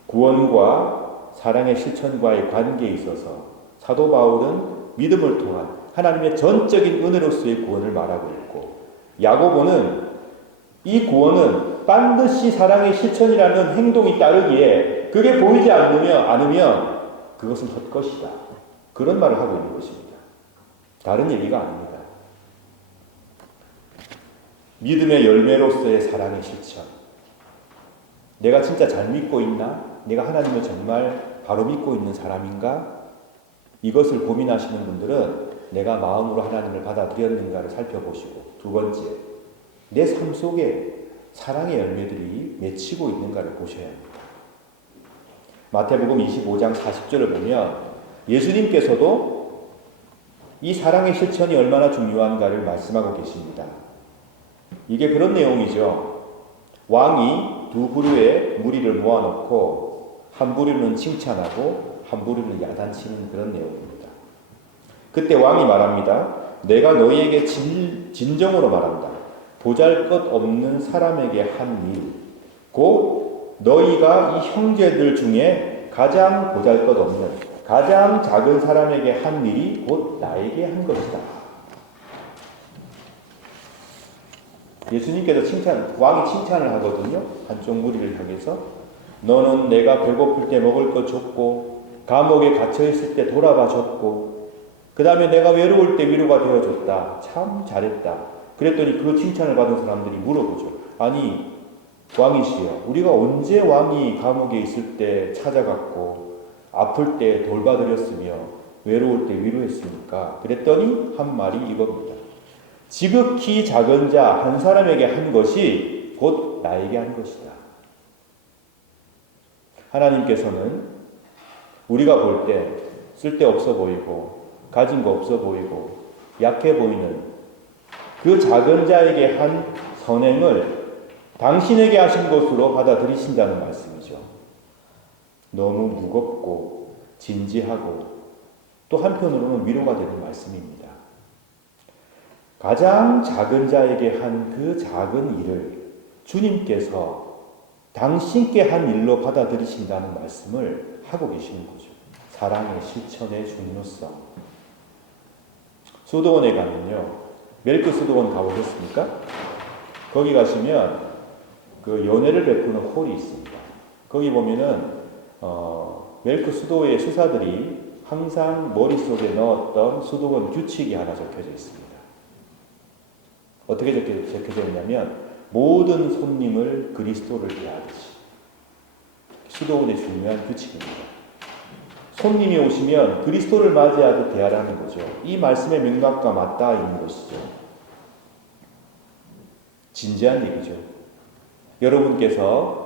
구원과 사랑의 실천과의 관계에 있어서 사도 바울은 믿음을 통한 하나님의 전적인 은혜로서의 구원을 말하고 있고, 야고보는 이 구원은 반드시 사랑의 실천이라는 행동이 따르기에 그게 보이지 않으면 그것은 헛것이다, 그런 말을 하고 있는 것입니다. 다른 얘기가 아닙니다. 믿음의 열매로서의 사랑의 실천. 내가 진짜 잘 믿고 있나? 내가 하나님을 정말 바로 믿고 있는 사람인가? 이것을 고민하시는 분들은 내가 마음으로 하나님을 받아들였는가를 살펴보시고, 두 번째, 내 삶 속에 사랑의 열매들이 맺히고 있는가를 보셔야 합니다. 마태복음 25장 40절을 보면 예수님께서도 이 사랑의 실천이 얼마나 중요한가를 말씀하고 계십니다. 이게 그런 내용이죠. 왕이 두 부류의 무리를 모아놓고 한 부류는 칭찬하고 한 부류는 야단치는 그런 내용입니다. 그때 왕이 말합니다. 내가 너희에게 진정으로 말한다. 보잘것없는 사람에게 한 일, 곧 너희가 이 형제들 중에 가장 보잘것없는, 가장 작은 사람에게 한 일이 곧 나에게 한 것이다. 예수님께서 왕이 칭찬을 하거든요. 한쪽 무리를 향해서. 너는 내가 배고플 때 먹을 것 줬고, 감옥에 갇혀있을 때 돌아봐 줬고, 그 다음에 내가 외로울 때 위로가 되어줬다. 참 잘했다. 그랬더니 그 칭찬을 받은 사람들이 물어보죠. 아니, 왕이시여, 우리가 언제 왕이 감옥에 있을 때 찾아갔고, 아플 때 돌봐드렸으며, 외로울 때 위로했습니까? 그랬더니 한 말이 이겁니다. 지극히 작은 자 한 사람에게 한 것이 곧 나에게 한 것이다. 하나님께서는 우리가 볼 때 쓸데없어 보이고 가진 거 없어 보이고 약해 보이는 그 작은 자에게 한 선행을 당신에게 하신 것으로 받아들이신다는 말씀이죠. 너무 무겁고 진지하고 또 한편으로는 위로가 되는 말씀입니다. 가장 작은 자에게 한 그 작은 일을 주님께서 당신께 한 일로 받아들이신다는 말씀을 하고 계시는 거죠. 사랑의 실천의 중요성. 수도원에 가면요, 멜크 수도원 가보셨습니까? 거기 가시면 그 연회를 베푸는 홀이 있습니다. 거기 보면은 멜크 수도의 수사들이 항상 머릿속에 넣었던 수도원 규칙이 하나 적혀져 있습니다. 어떻게 적혀져 있냐면 모든 손님을 그리스도를 대하듯이. 수도원의 중요한 규칙입니다. 손님이 오시면 그리스도를 맞이하듯 대하라는 거죠. 이 말씀의 맥락과 맞닿아 있는 것이죠. 진지한 얘기죠. 여러분께서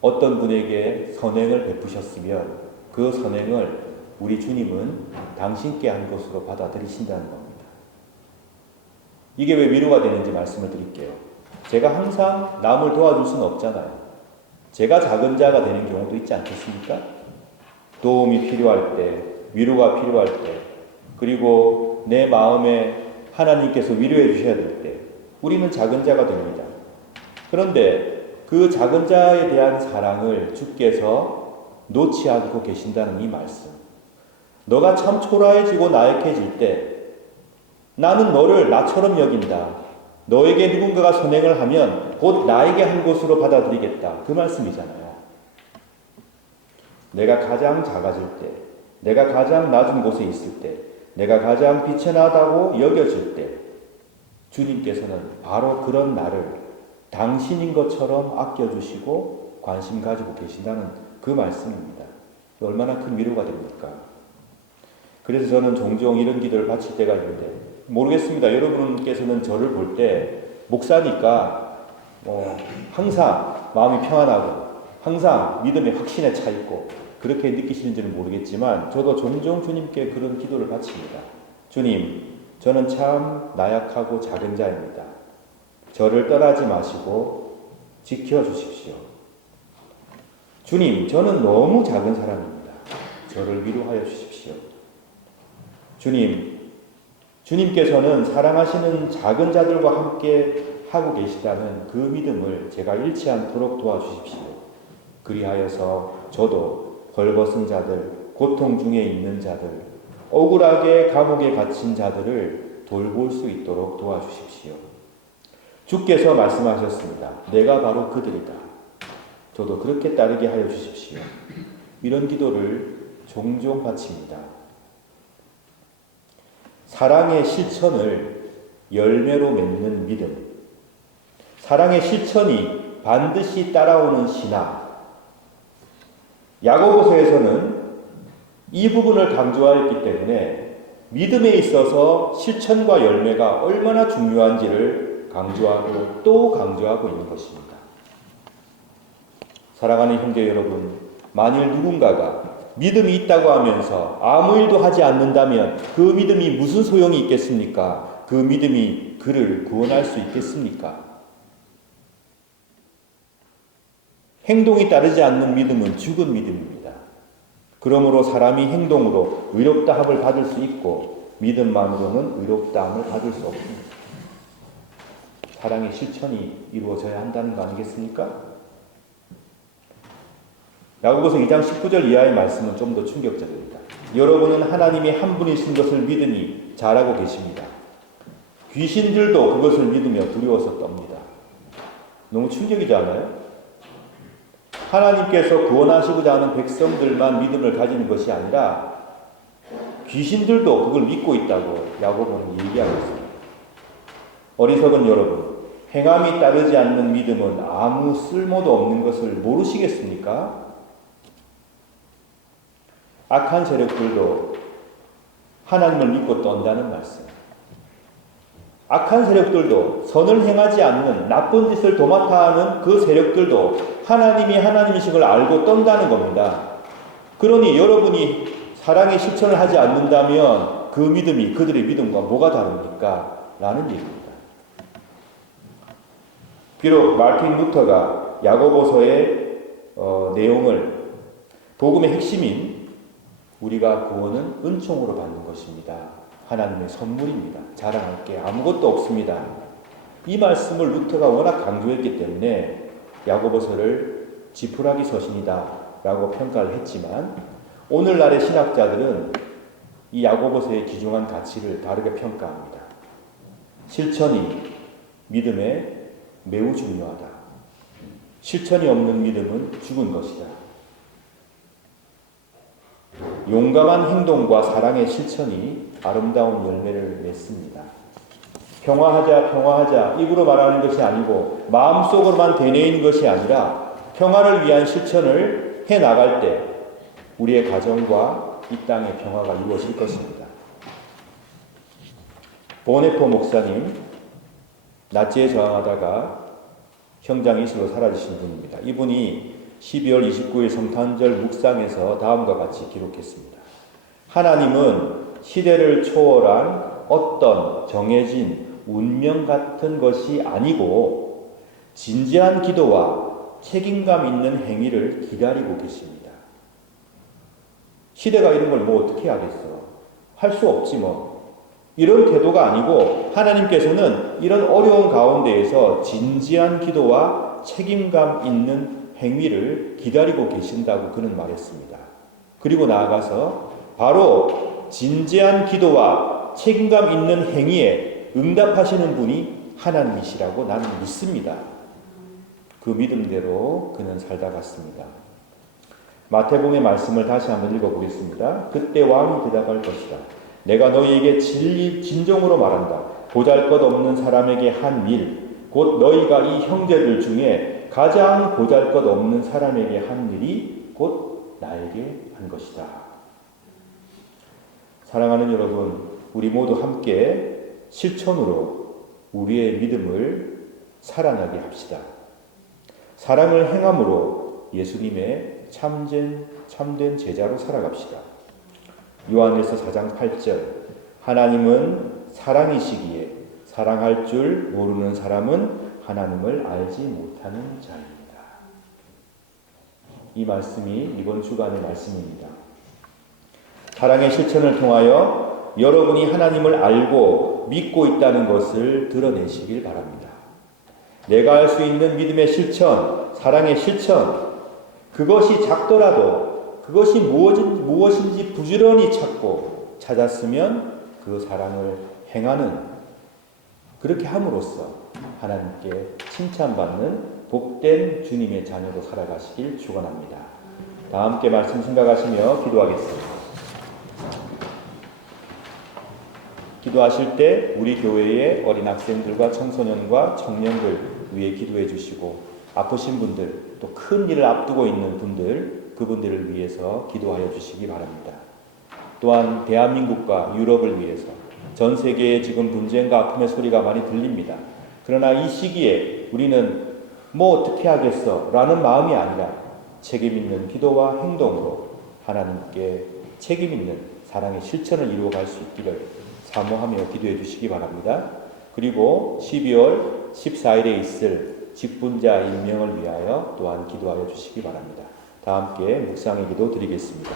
어떤 분에게 선행을 베푸셨으면 그 선행을 우리 주님은 당신께 한 것으로 받아들이신다는 겁니다. 이게 왜 위로가 되는지 말씀을 드릴게요. 제가 항상 남을 도와줄 수는 없잖아요. 제가 작은 자가 되는 경우도 있지 않겠습니까? 도움이 필요할 때, 위로가 필요할 때, 그리고 내 마음에 하나님께서 위로해 주셔야 될 때, 우리는 작은 자가 됩니다. 그런데 그 작은 자에 대한 사랑을 주께서 놓지 않고 계신다는 이 말씀. 너가 참 초라해지고 나약해질 때 나는 너를 나처럼 여긴다. 너에게 누군가가 선행을 하면 곧 나에게 한 것으로 받아들이겠다. 그 말씀이잖아요. 내가 가장 작아질 때, 내가 가장 낮은 곳에 있을 때, 내가 가장 비천하다고 여겨질 때 주님께서는 바로 그런 나를 당신인 것처럼 아껴주시고 관심 가지고 계신다는 그 말씀입니다. 얼마나 큰 위로가 됩니까? 그래서 저는 종종 이런 기도를 바칠 때가 있는데, 모르겠습니다. 여러분께서는 저를 볼 때 목사니까 항상 마음이 평안하고 항상 믿음의 확신에 차 있고 그렇게 느끼시는지는 모르겠지만 저도 종종 주님께 그런 기도를 바칩니다. 주님, 저는 참 나약하고 작은 자입니다. 저를 떠나지 마시고 지켜주십시오. 주님, 저는 너무 작은 사람입니다. 저를 위로하여 주십시오. 주님, 주님께서는 사랑하시는 작은 자들과 함께 하고 계시다는 그 믿음을 제가 잃지 않도록 도와주십시오. 그리하여서 저도 벌벗은 자들, 고통 중에 있는 자들, 억울하게 감옥에 갇힌 자들을 돌볼 수 있도록 도와주십시오. 주께서 말씀하셨습니다. 내가 바로 그들이다. 저도 그렇게 따르게 하여 주십시오. 이런 기도를 종종 바칩니다. 사랑의 실천을 열매로 맺는 믿음. 사랑의 실천이 반드시 따라오는 신앙. 야고보서에서는 이 부분을 강조하였기 때문에 믿음에 있어서 실천과 열매가 얼마나 중요한지를 강조하고 또 강조하고 있는 것입니다. 사랑하는 형제 여러분, 만일 누군가가 믿음이 있다고 하면서 아무 일도 하지 않는다면 그 믿음이 무슨 소용이 있겠습니까? 그 믿음이 그를 구원할 수 있겠습니까? 행동이 따르지 않는 믿음은 죽은 믿음입니다. 그러므로 사람이 행동으로 의롭다함을 받을 수 있고 믿음만으로는 의롭다함을 받을 수 없습니다. 사랑의 실천이 이루어져야 한다는 거 아니겠습니까? 야고보서 2장 19절 이하의 말씀은 좀 더 충격적입니다. 여러분은 하나님이 한 분이신 것을 믿으니 잘하고 계십니다. 귀신들도 그것을 믿으며 두려워서 떱니다. 너무 충격이지 않아요? 하나님께서 구원하시고자 하는 백성들만 믿음을 가지는 것이 아니라 귀신들도 그걸 믿고 있다고 야고보는 얘기하고 있습니다. 어리석은 여러분, 행함이 따르지 않는 믿음은 아무 쓸모도 없는 것을 모르시겠습니까? 악한 세력들도 하나님을 믿고 떤다는 말씀. 악한 세력들도 선을 행하지 않는 나쁜 짓을 도맡아 하는 그 세력들도 하나님이 하나님이신 걸 알고 떤다는 겁니다. 그러니 여러분이 사랑의 실천을 하지 않는다면 그 믿음이 그들의 믿음과 뭐가 다릅니까? 라는 얘기입니다. 비록 마틴 루터가 야고보서의 내용을 복음의 핵심인 우리가 구원은 은총으로 받는 것입니다. 하나님의 선물입니다. 자랑할 게 아무것도 없습니다. 이 말씀을 루터가 워낙 강조했기 때문에 야고보서를 지푸라기 서신이다라고 평가를 했지만 오늘날의 신학자들은 이 야고보서의 귀중한 가치를 다르게 평가합니다. 실천이 믿음에 매우 중요하다. 실천이 없는 믿음은 죽은 것이다. 용감한 행동과 사랑의 실천이 아름다운 열매를 맺습니다. 평화하자, 평화하자 입으로 말하는 것이 아니고 마음속으로만 되뇌이는 것이 아니라 평화를 위한 실천을 해나갈 때 우리의 가정과 이 땅의 평화가 이루어질 것입니다. 보네포 목사님, 나치에 저항하다가 형장이슬로 사라지신 분입니다. 이분이 12월 29일 성탄절 묵상에서 다음과 같이 기록했습니다. 하나님은 시대를 초월한 어떤 정해진 운명 같은 것이 아니고 진지한 기도와 책임감 있는 행위를 기다리고 계십니다. 시대가 이런 걸 뭐 어떻게 하겠어? 할 수 없지 뭐. 이런 태도가 아니고 하나님께서는 이런 어려운 가운데에서 진지한 기도와 책임감 있는 행위를 기다리고 계신다고 그는 말했습니다. 그리고 나아가서 바로 진지한 기도와 책임감 있는 행위에 응답하시는 분이 하나님이시라고 나는 믿습니다. 그 믿음대로 그는 살다 갔습니다. 마태복음의 말씀을 다시 한번 읽어보겠습니다. 그때 왕이 대답할 것이다. 내가 너희에게 진정으로 말한다. 보잘것없는 사람에게 한 일, 곧 너희가 이 형제들 중에 가장 보잘것없는 사람에게 한 일이 곧 나에게 한 것이다. 사랑하는 여러분, 우리 모두 함께 실천으로 우리의 믿음을 살아나게 합시다. 사랑을 행함으로 예수님의 참된 제자로 살아갑시다. 요한일서 4장 8절 하나님은 사랑이시기에 사랑할 줄 모르는 사람은 하나님을 알지 못하는 자입니다. 이 말씀이 이번 주간의 말씀입니다. 사랑의 실천을 통하여 여러분이 하나님을 알고 믿고 있다는 것을 드러내시길 바랍니다. 내가 할 수 있는 믿음의 실천, 사랑의 실천, 그것이 작더라도 그것이 무엇인지 부지런히 찾았으면 그 사랑을 행하는, 그렇게 함으로써 하나님께 칭찬받는 복된 주님의 자녀로 살아가시길 축원합니다. 다 함께 말씀 생각하시며 기도하겠습니다. 기도하실 때 우리 교회의 어린 학생들과 청소년과 청년들 위해 기도해 주시고, 아프신 분들, 또 큰 일을 앞두고 있는 분들, 그분들을 위해서 기도하여 주시기 바랍니다. 또한 대한민국과 유럽을 위해서, 전 세계에 지금 분쟁과 아픔의 소리가 많이 들립니다. 그러나 이 시기에 우리는 뭐 어떻게 하겠어 라는 마음이 아니라 책임 있는 기도와 행동으로 하나님께 책임 있는 사랑의 실천을 이루어갈 수 있기를 사모하며 기도해 주시기 바랍니다. 그리고 12월 14일에 있을 직분자 임명을 위하여 또한 기도하여 주시기 바랍니다. 다 함께 묵상의 기도 드리겠습니다.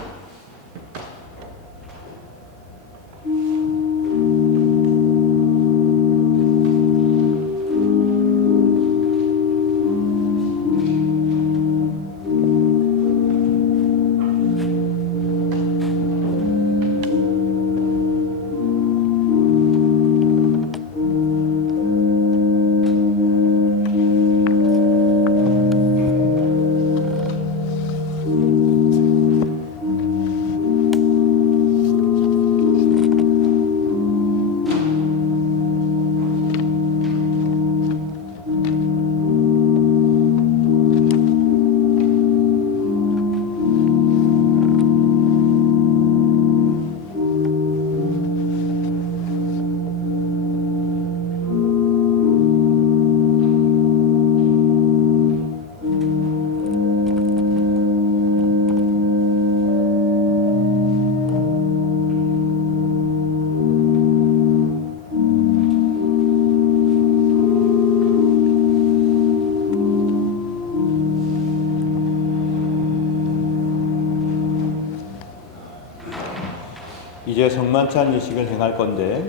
이제 성만찬 예식을 행할 건데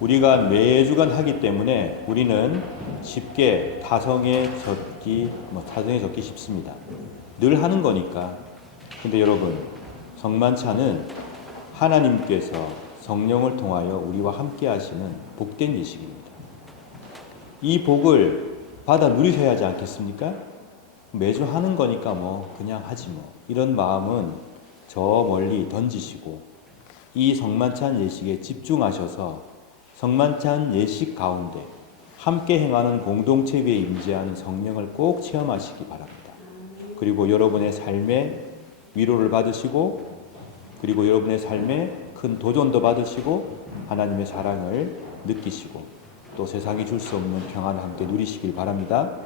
우리가 매주간 하기 때문에 우리는 쉽게 타성에 젖기 쉽습니다. 늘 하는 거니까. 근데 여러분, 성만찬은 하나님께서 성령을 통하여 우리와 함께 하시는 복된 예식입니다. 이 복을 받아 누리셔야 하지 않겠습니까? 매주 하는 거니까 그냥 하지 이런 마음은 저 멀리 던지시고 이 성만찬 예식에 집중하셔서 성만찬 예식 가운데 함께 행하는 공동체 위에 임재하는 성령을 꼭 체험하시기 바랍니다. 그리고 여러분의 삶에 위로를 받으시고 그리고 여러분의 삶에 큰 도전도 받으시고 하나님의 사랑을 느끼시고 또 세상이 줄 수 없는 평안을 함께 누리시길 바랍니다.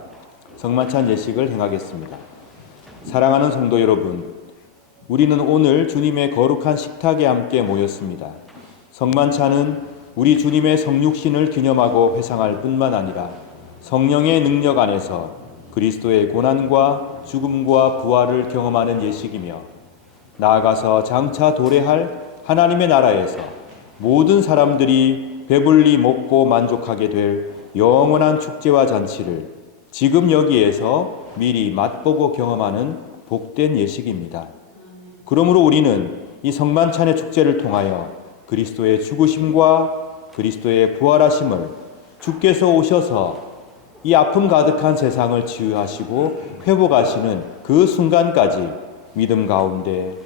성만찬 예식을 행하겠습니다. 사랑하는 성도 여러분, 우리는 오늘 주님의 거룩한 식탁에 함께 모였습니다. 성만찬은 우리 주님의 성육신을 기념하고 회상할 뿐만 아니라 성령의 능력 안에서 그리스도의 고난과 죽음과 부활을 경험하는 예식이며 나아가서 장차 도래할 하나님의 나라에서 모든 사람들이 배불리 먹고 만족하게 될 영원한 축제와 잔치를 지금 여기에서 미리 맛보고 경험하는 복된 예식입니다. 그러므로 우리는 이 성만찬의 축제를 통하여 그리스도의 죽으심과 그리스도의 부활하심을 주께서 오셔서 이 아픔 가득한 세상을 치유하시고 회복하시는 그 순간까지 믿음 가운데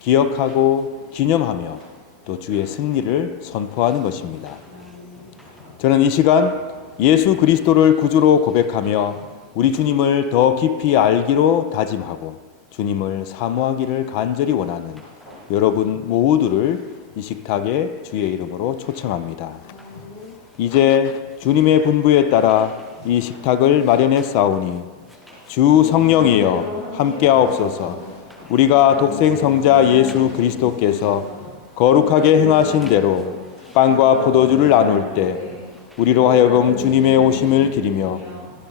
기억하고 기념하며 또 주의 승리를 선포하는 것입니다. 저는 이 시간 예수 그리스도를 구주로 고백하며 우리 주님을 더 깊이 알기로 다짐하고 주님을 사모하기를 간절히 원하는 여러분 모두를 이 식탁에 주의 이름으로 초청합니다. 이제 주님의 분부에 따라 이 식탁을 마련했사오니 주 성령이여 함께하옵소서. 우리가 독생 성자 예수 그리스도께서 거룩하게 행하신 대로 빵과 포도주를 나눌 때 우리로 하여금 주님의 오심을 기리며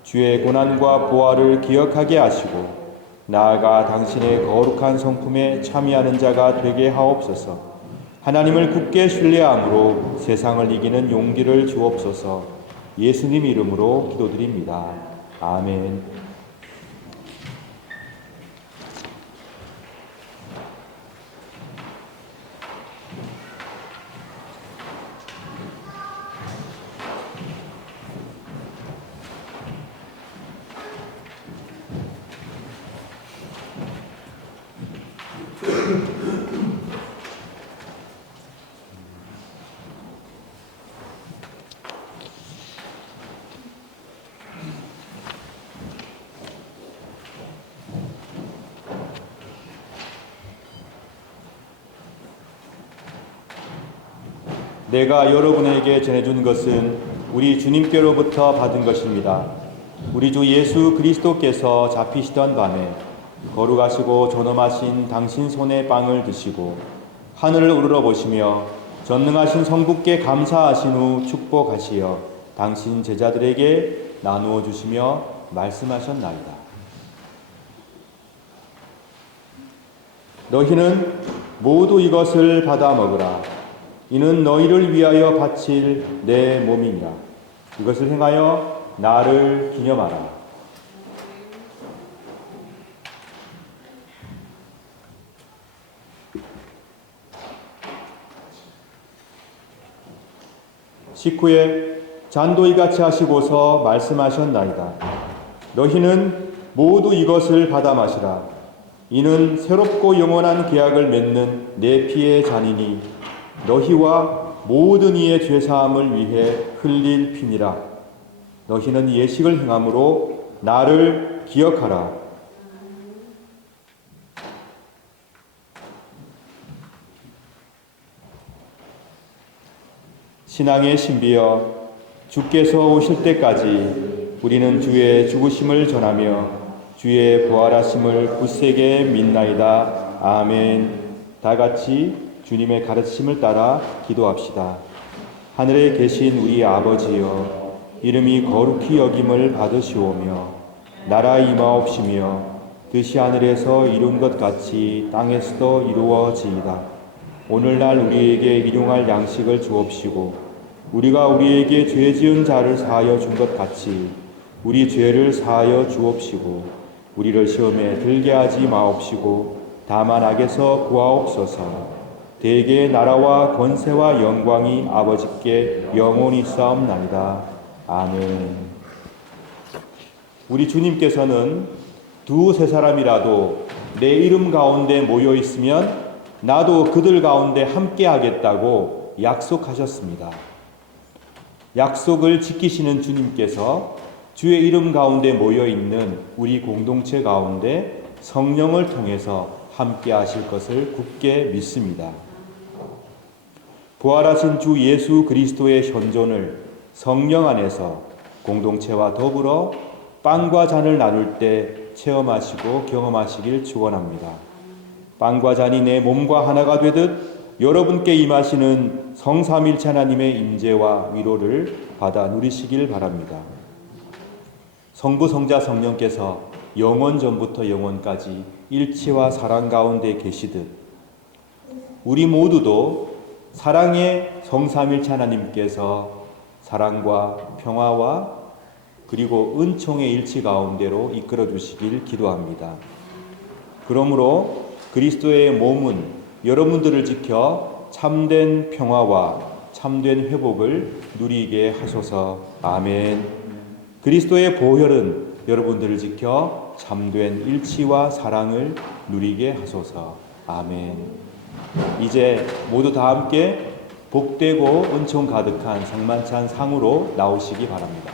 주의 고난과 부활을 기억하게 하시고 나아가 당신의 거룩한 성품에 참여하는 자가 되게 하옵소서. 하나님을 굳게 신뢰함으로 세상을 이기는 용기를 주옵소서. 예수님 이름으로 기도드립니다. 아멘. 내가 여러분에게 전해준 것은 우리 주님께로부터 받은 것입니다. 우리 주 예수 그리스도께서 잡히시던 밤에 거룩하시고 존엄하신 당신 손에 빵을 드시고 하늘을 우러러 보시며 전능하신 성부께 감사하신 후 축복하시어 당신 제자들에게 나누어 주시며 말씀하셨나이다. 너희는 모두 이것을 받아 먹으라. 이는 너희를 위하여 바칠 내 몸이니라. 이것을 행하여 나를 기념하라. 식후에 잔도이같이 하시고서 말씀하셨나이다. 너희는 모두 이것을 받아 마시라. 이는 새롭고 영원한 계약을 맺는 내 피의 잔이니 너희와 모든 이의 죄사함을 위해 흘릴 피니라. 너희는 이 예식을 행함으로 나를 기억하라. 신앙의 신비여, 주께서 오실 때까지 우리는 주의 죽으심을 전하며 주의 부활하심을 굳세게 믿나이다. 아멘. 다 같이 주님의 가르침을 따라 기도합시다. 하늘에 계신 우리 아버지여, 이름이 거룩히 여김을 받으시오며 나라 임하옵시며 뜻이 하늘에서 이룬 것 같이 땅에서도 이루어지이다. 오늘날 우리에게 일용할 양식을 주옵시고 우리가 우리에게 죄 지은 자를 사하여 준 것 같이 우리 죄를 사하여 주옵시고 우리를 시험에 들게 하지 마옵시고 다만 악에서 구하옵소서. 대개의 나라와 권세와 영광이 아버지께 영원히 싸움나이다. 아멘. 우리 주님께서는 두세 사람이라도 내 이름 가운데 모여 있으면 나도 그들 가운데 함께 하겠다고 약속하셨습니다. 약속을 지키시는 주님께서 주의 이름 가운데 모여 있는 우리 공동체 가운데 성령을 통해서 함께 하실 것을 굳게 믿습니다. 부활하신 주 예수 그리스도의 현존을 성령 안에서 공동체와 더불어 빵과 잔을 나눌 때 체험하시고 경험하시길 축원합니다. 빵과 잔이 내 몸과 하나가 되듯 여러분께 임하시는 성삼일체 하나님의 임재와 위로를 받아 누리시길 바랍니다. 성부, 성자, 성령께서 영원 전부터 영원까지 일치와 사랑 가운데 계시듯 우리 모두도 사랑의 성삼일체 하나님께서 사랑과 평화와 그리고 은총의 일치 가운데로 이끌어 주시길 기도합니다. 그러므로 그리스도의 몸은 여러분들을 지켜 참된 평화와 참된 회복을 누리게 하소서. 아멘. 그리스도의 보혈은 여러분들을 지켜 참된 일치와 사랑을 누리게 하소서. 아멘. 이제 모두 다 함께 복되고 은총 가득한 성만찬 상으로 나오시기 바랍니다.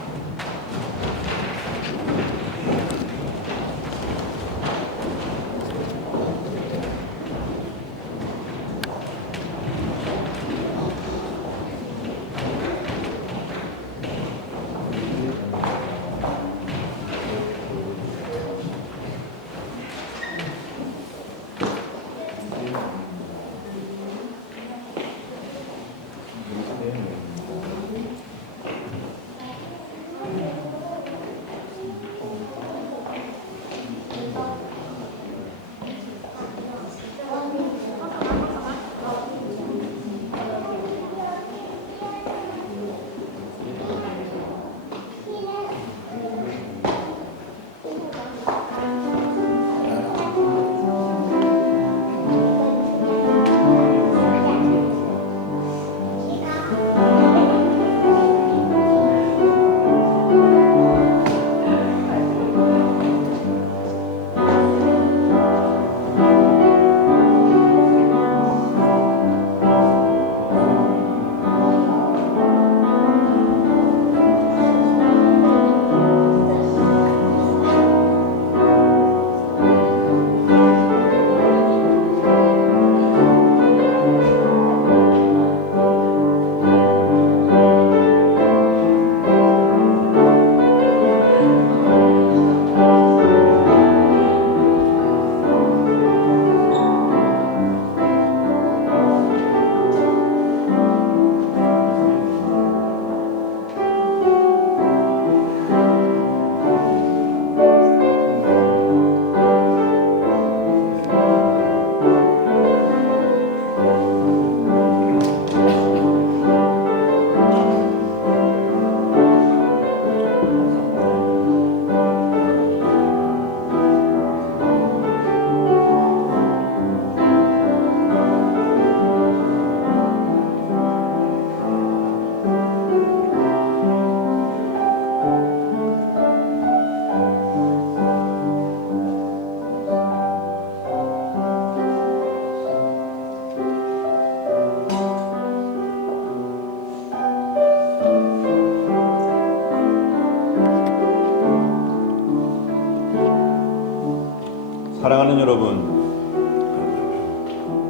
사랑하는 여러분,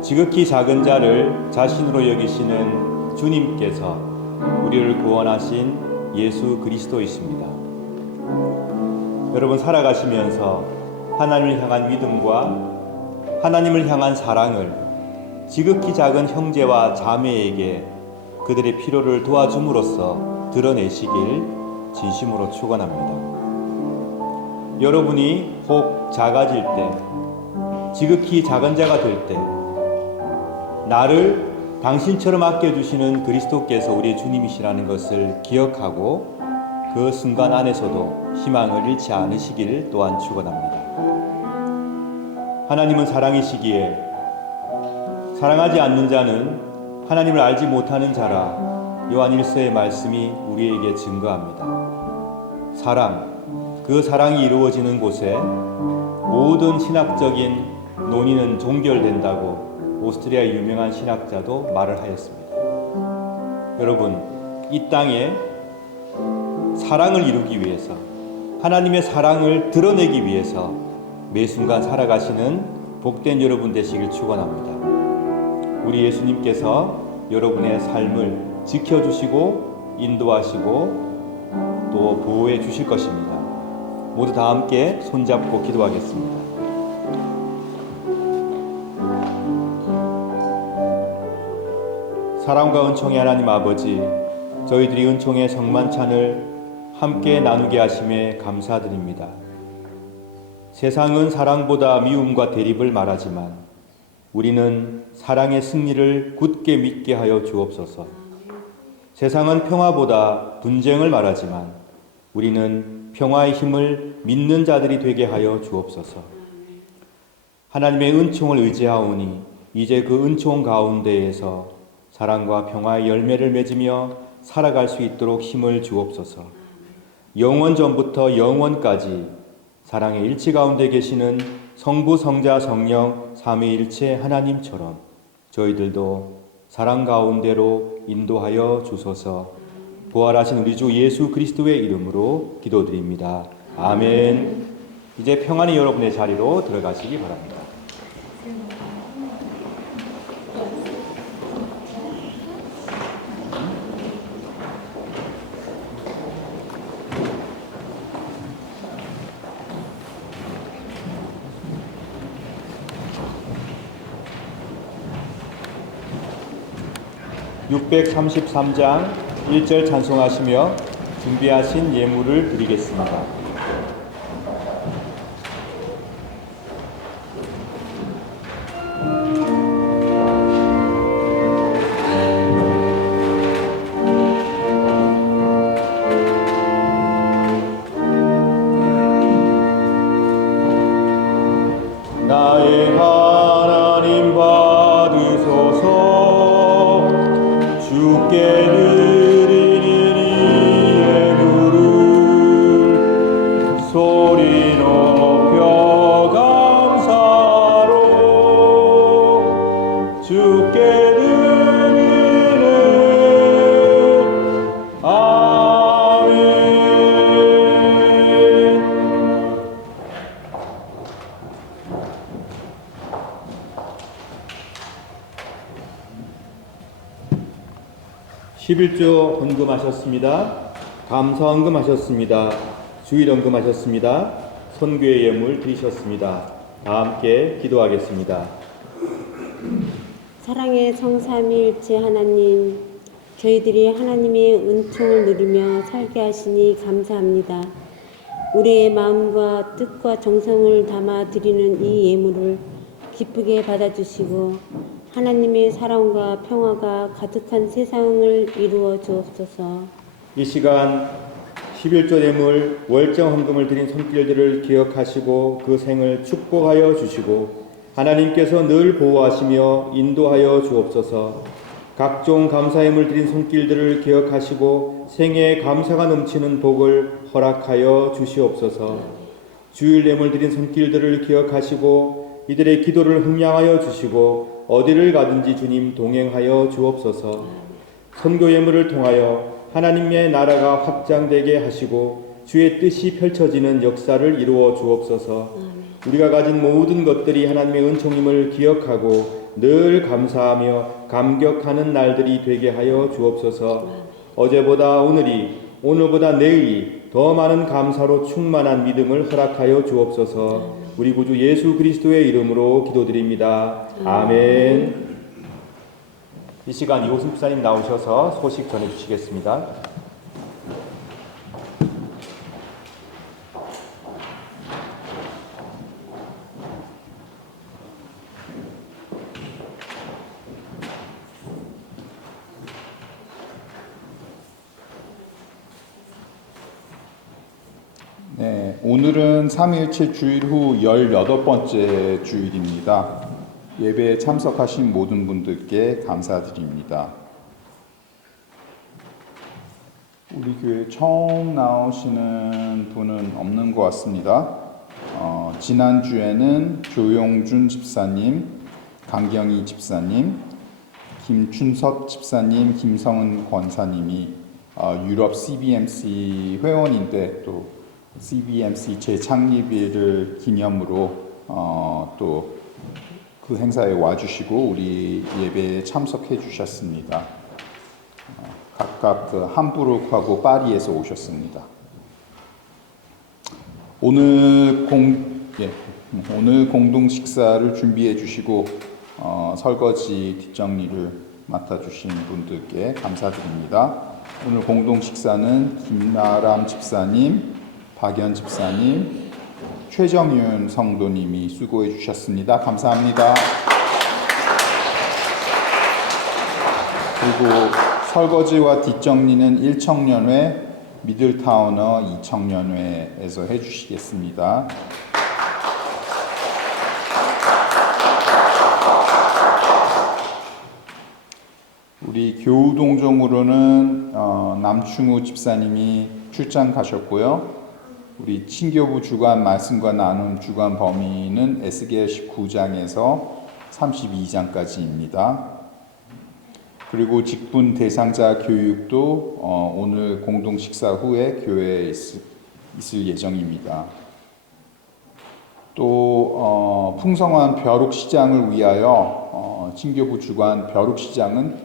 지극히 작은 자를 자신으로 여기시는 주님께서 우리를 구원하신 예수 그리스도이십니다. 여러분, 살아가시면서 하나님을 향한 믿음과 하나님을 향한 사랑을 지극히 작은 형제와 자매에게 그들의 필요를 도와줌으로써 드러내시길 진심으로 축원합니다. 여러분이 혹 작아질 때, 지극히 작은 자가 될 때, 나를 당신처럼 아껴주시는 그리스도께서 우리의 주님이시라는 것을 기억하고 그 순간 안에서도 희망을 잃지 않으시기를 또한 축원합니다. 하나님은 사랑이시기에 사랑하지 않는 자는 하나님을 알지 못하는 자라 요한 1서의 말씀이 우리에게 증거합니다. 사랑, 그 사랑이 이루어지는 곳에 모든 신학적인 논의는 종결된다고 오스트리아의 유명한 신학자도 말을 하였습니다. 여러분, 이 땅에 사랑을 이루기 위해서, 하나님의 사랑을 드러내기 위해서 매 순간 살아가시는 복된 여러분 되시길 축원합니다. 우리 예수님께서 여러분의 삶을 지켜주시고 인도하시고 또 보호해 주실 것입니다. 모두 다 함께 손잡고 기도하겠습니다. 사랑과 은총의 하나님 아버지, 저희들이 은총의 성만찬을 함께 나누게 하심에 감사드립니다. 세상은 사랑보다 미움과 대립을 말하지만 우리는 사랑의 승리를 굳게 믿게 하여 주옵소서. 세상은 평화보다 분쟁을 말하지만 우리는 평화의 힘을 믿는 자들이 되게 하여 주옵소서. 하나님의 은총을 의지하오니 이제 그 은총 가운데에서 사랑과 평화의 열매를 맺으며 살아갈 수 있도록 힘을 주옵소서. 영원 전부터 영원까지 사랑의 일치 가운데 계시는 성부, 성자, 성령 삼위일체 하나님처럼 저희들도 사랑 가운데로 인도하여 주소서. 부활하신 우리 주 예수 그리스도의 이름으로 기도드립니다. 아멘. 이제 평안히 여러분의 자리로 들어가시기 바랍니다. (633장) 1절 찬송하시며 준비하신 예물을 드리겠습니다. 나의 하나님 받으소서. 주께 드리는 이 예물을 소리 높여 감사로 주께 드리는 아멘. (11조) 헌금하셨습니다. 감사 헌금하셨습니다. 주일 헌금하셨습니다. 선교의 예물 드리셨습니다. 다 함께 기도하겠습니다. 사랑의 성삼위일체 하나님, 저희들이 하나님의 은총을 누리며 살게 하시니 감사합니다. 우리의 마음과 뜻과 정성을 담아 드리는 이 예물을 기쁘게 받아주시고 하나님의 사랑과 평화가 가득한 세상을 이루어 주옵소서. 이 시간 11조 예물 월정 헌금을 드린 손길들을 기억하시고 그 생을 축복하여 주시고 하나님께서 늘 보호하시며 인도하여 주옵소서. 각종 감사 예물 드린 손길들을 기억하시고 생애에 감사가 넘치는 복을 허락하여 주시옵소서. 주일 예물 드린 손길들을 기억하시고 이들의 기도를 흥량하여 주시고 어디를 가든지 주님 동행하여 주옵소서. 선교 예물을 통하여 하나님의 나라가 확장되게 하시고 주의 뜻이 펼쳐지는 역사를 이루어 주옵소서. 우리가 가진 모든 것들이 하나님의 은총임을 기억하고 늘 감사하며 감격하는 날들이 되게 하여 주옵소서. 어제보다 오늘이, 오늘보다 내일이 더 많은 감사로 충만한 믿음을 허락하여 주옵소서. 우리 구주 예수 그리스도의 이름으로 기도드립니다. 아멘. 이 시간 이호승 집사님 나오셔서 소식 전해주시겠습니다. 네, 오늘은 삼위일체 주일 후 18번째 주일입니다. 예배에 참석하신 모든 분들께 감사드립니다. 우리 교회 처음 나오시는 분은 없는 것 같습니다. 지난주에는 조용준 집사님, 강경희 집사님, 김춘섭 집사님, 김성은 권사님이 유럽 CBMC 회원인데 또 CBMC 재창립일을 기념으로 또 그 행사에 와주시고 우리 예배에 참석해 주셨습니다. 각각 그 함부르크하고 파리에서 오셨습니다. 오늘 공동 식사를 준비해 주시고 설거지 뒷정리를 맡아주신 분들께 감사드립니다. 오늘 공동 식사는 김나람 집사님, 박연 집사님, 최정윤 성도님이 수고해 주셨습니다. 감사합니다. 그리고 설거지와 뒷정리는 1청년회, 미들타운어 2청년회에서 해주시겠습니다. 우리 교우동정으로는 남충우 집사님이 출장 가셨고요. 우리 친교부 주간 말씀과 나눔 주간 범위는 에스겔 19장에서 32장까지입니다. 그리고 직분 대상자 교육도 오늘 공동 식사 후에 교회에 있을 예정입니다. 또 풍성한 벼룩 시장을 위하여 친교부 주간 벼룩 시장은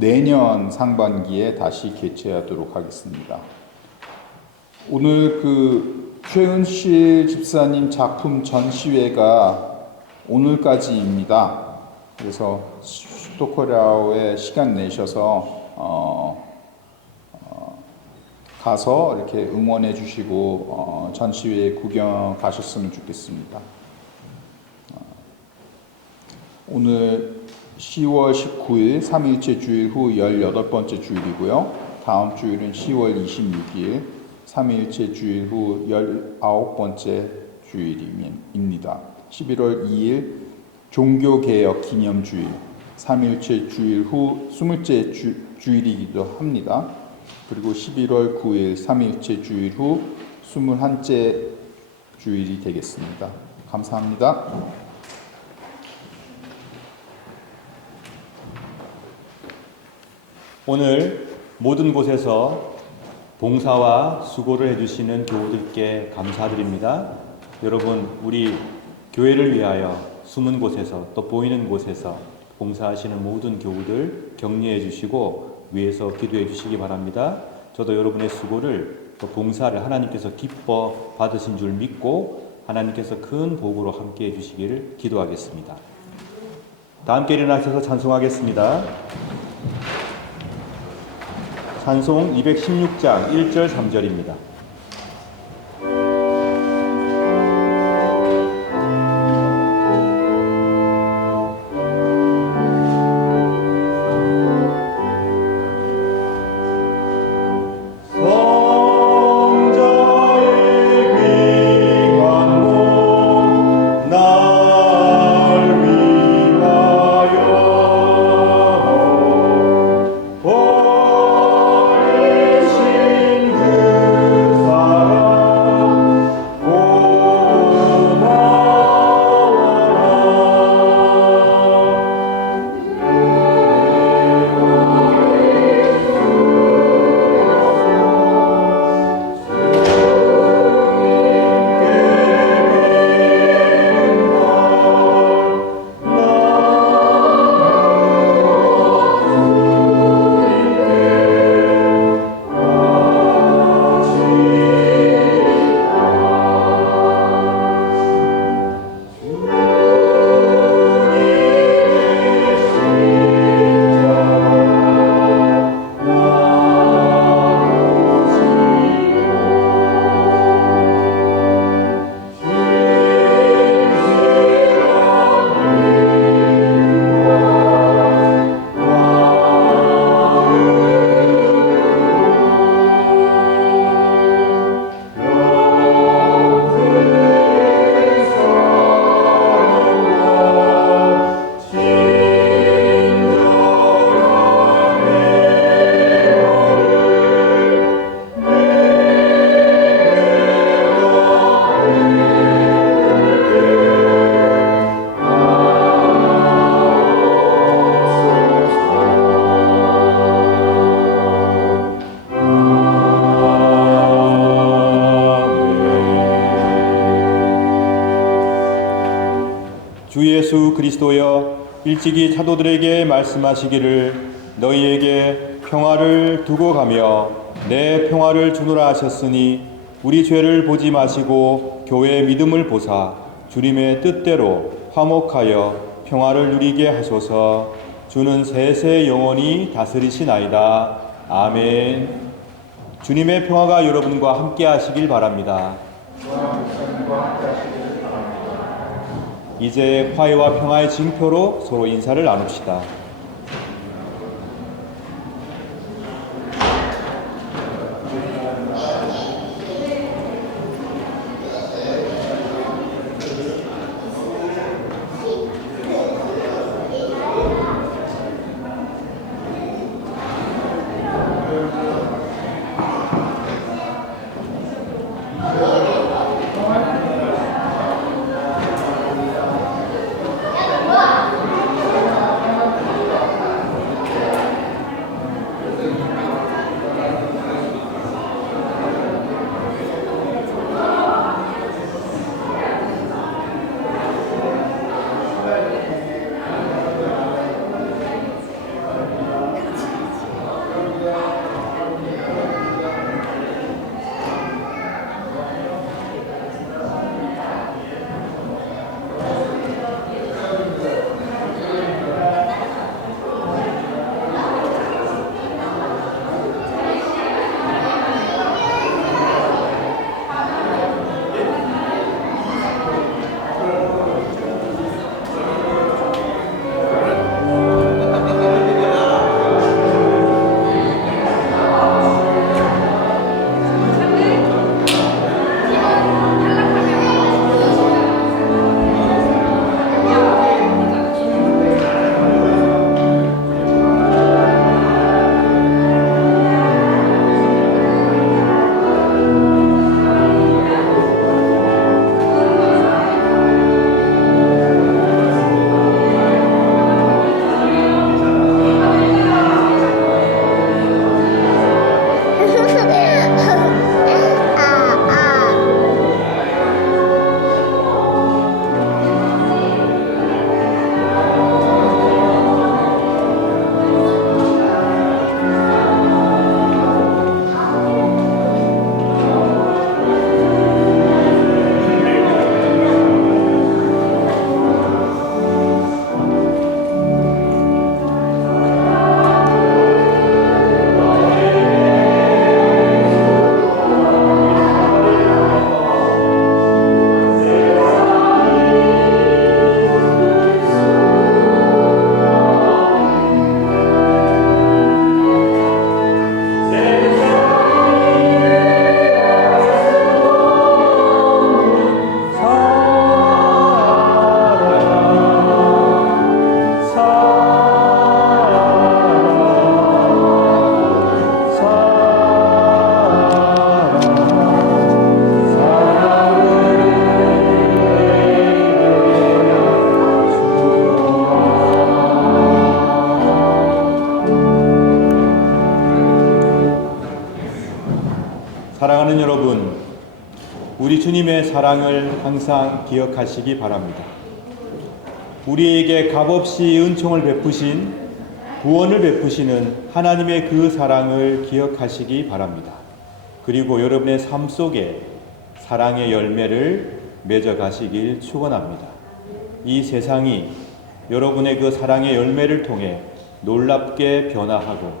내년 상반기에 다시 개최하도록 하겠습니다. 오늘 그 최은실 집사님 작품 전시회가 오늘까지입니다. 그래서 슈토코라오에 시간 내셔서 가서 이렇게 응원해 주시고 전시회 구경 가셨으면 좋겠습니다. 오늘 10월 19일 3일째 주일 후 18번째 주일이고요. 다음 주일은 10월 26일 3일째 주일 후 19번째 주일입니다. 11월 2일 종교개혁 기념주일, 3일째 주일 후 20째 주일이기도 합니다. 그리고 11월 9일 3일째 주일 후 21째 주일이 되겠습니다. 감사합니다. 오늘 모든 곳에서 봉사와 수고를 해주시는 교우들께 감사드립니다. 여러분, 우리 교회를 위하여 숨은 곳에서 또 보이는 곳에서 봉사하시는 모든 교우들 격려해 주시고 위에서 기도해 주시기 바랍니다. 저도 여러분의 수고를 또 봉사를 하나님께서 기뻐 받으신 줄 믿고 하나님께서 큰 복으로 함께 해 주시기를 기도하겠습니다. 다 함께 일어나셔서 찬송하겠습니다. 찬송 216장 1절 3절입니다. 신 예수 그리스도여 일찍이 사도들에게 말씀하시기를 너희에게 평화를 두고 가며 내 평화를 주노라 하셨으니 우리 죄를 보지 마시고 교회의 믿음을 보사 주님의 뜻대로 화목하여 평화를 누리게 하소서. 주는 세세 영원히 다스리시나이다. 아멘. 주님의 평화가 여러분과 함께 하시길 바랍니다. 이제 화해와 평화의 징표로 서로 인사를 나눕시다. 사랑하는 여러분, 우리 주님의 사랑을 항상 기억하시기 바랍니다. 우리에게 값없이 은총을 베푸신, 구원을 베푸시는 하나님의 그 사랑을 기억하시기 바랍니다. 그리고 여러분의 삶 속에 사랑의 열매를 맺어가시길 축원합니다. 이 세상이 여러분의 그 사랑의 열매를 통해 놀랍게 변화하고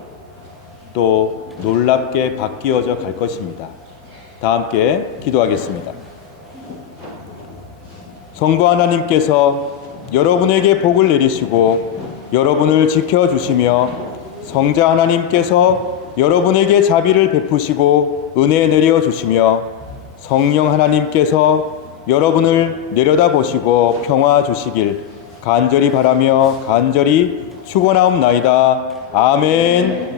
또 놀랍게 바뀌어져 갈 것입니다. 다 함께 기도하겠습니다. 성부 하나님께서 여러분에게 복을 내리시고 여러분을 지켜주시며 성자 하나님께서 여러분에게 자비를 베푸시고 은혜 내려주시며 성령 하나님께서 여러분을 내려다보시고 평화 주시길 간절히 바라며 간절히 축원하옵나이다. 아멘.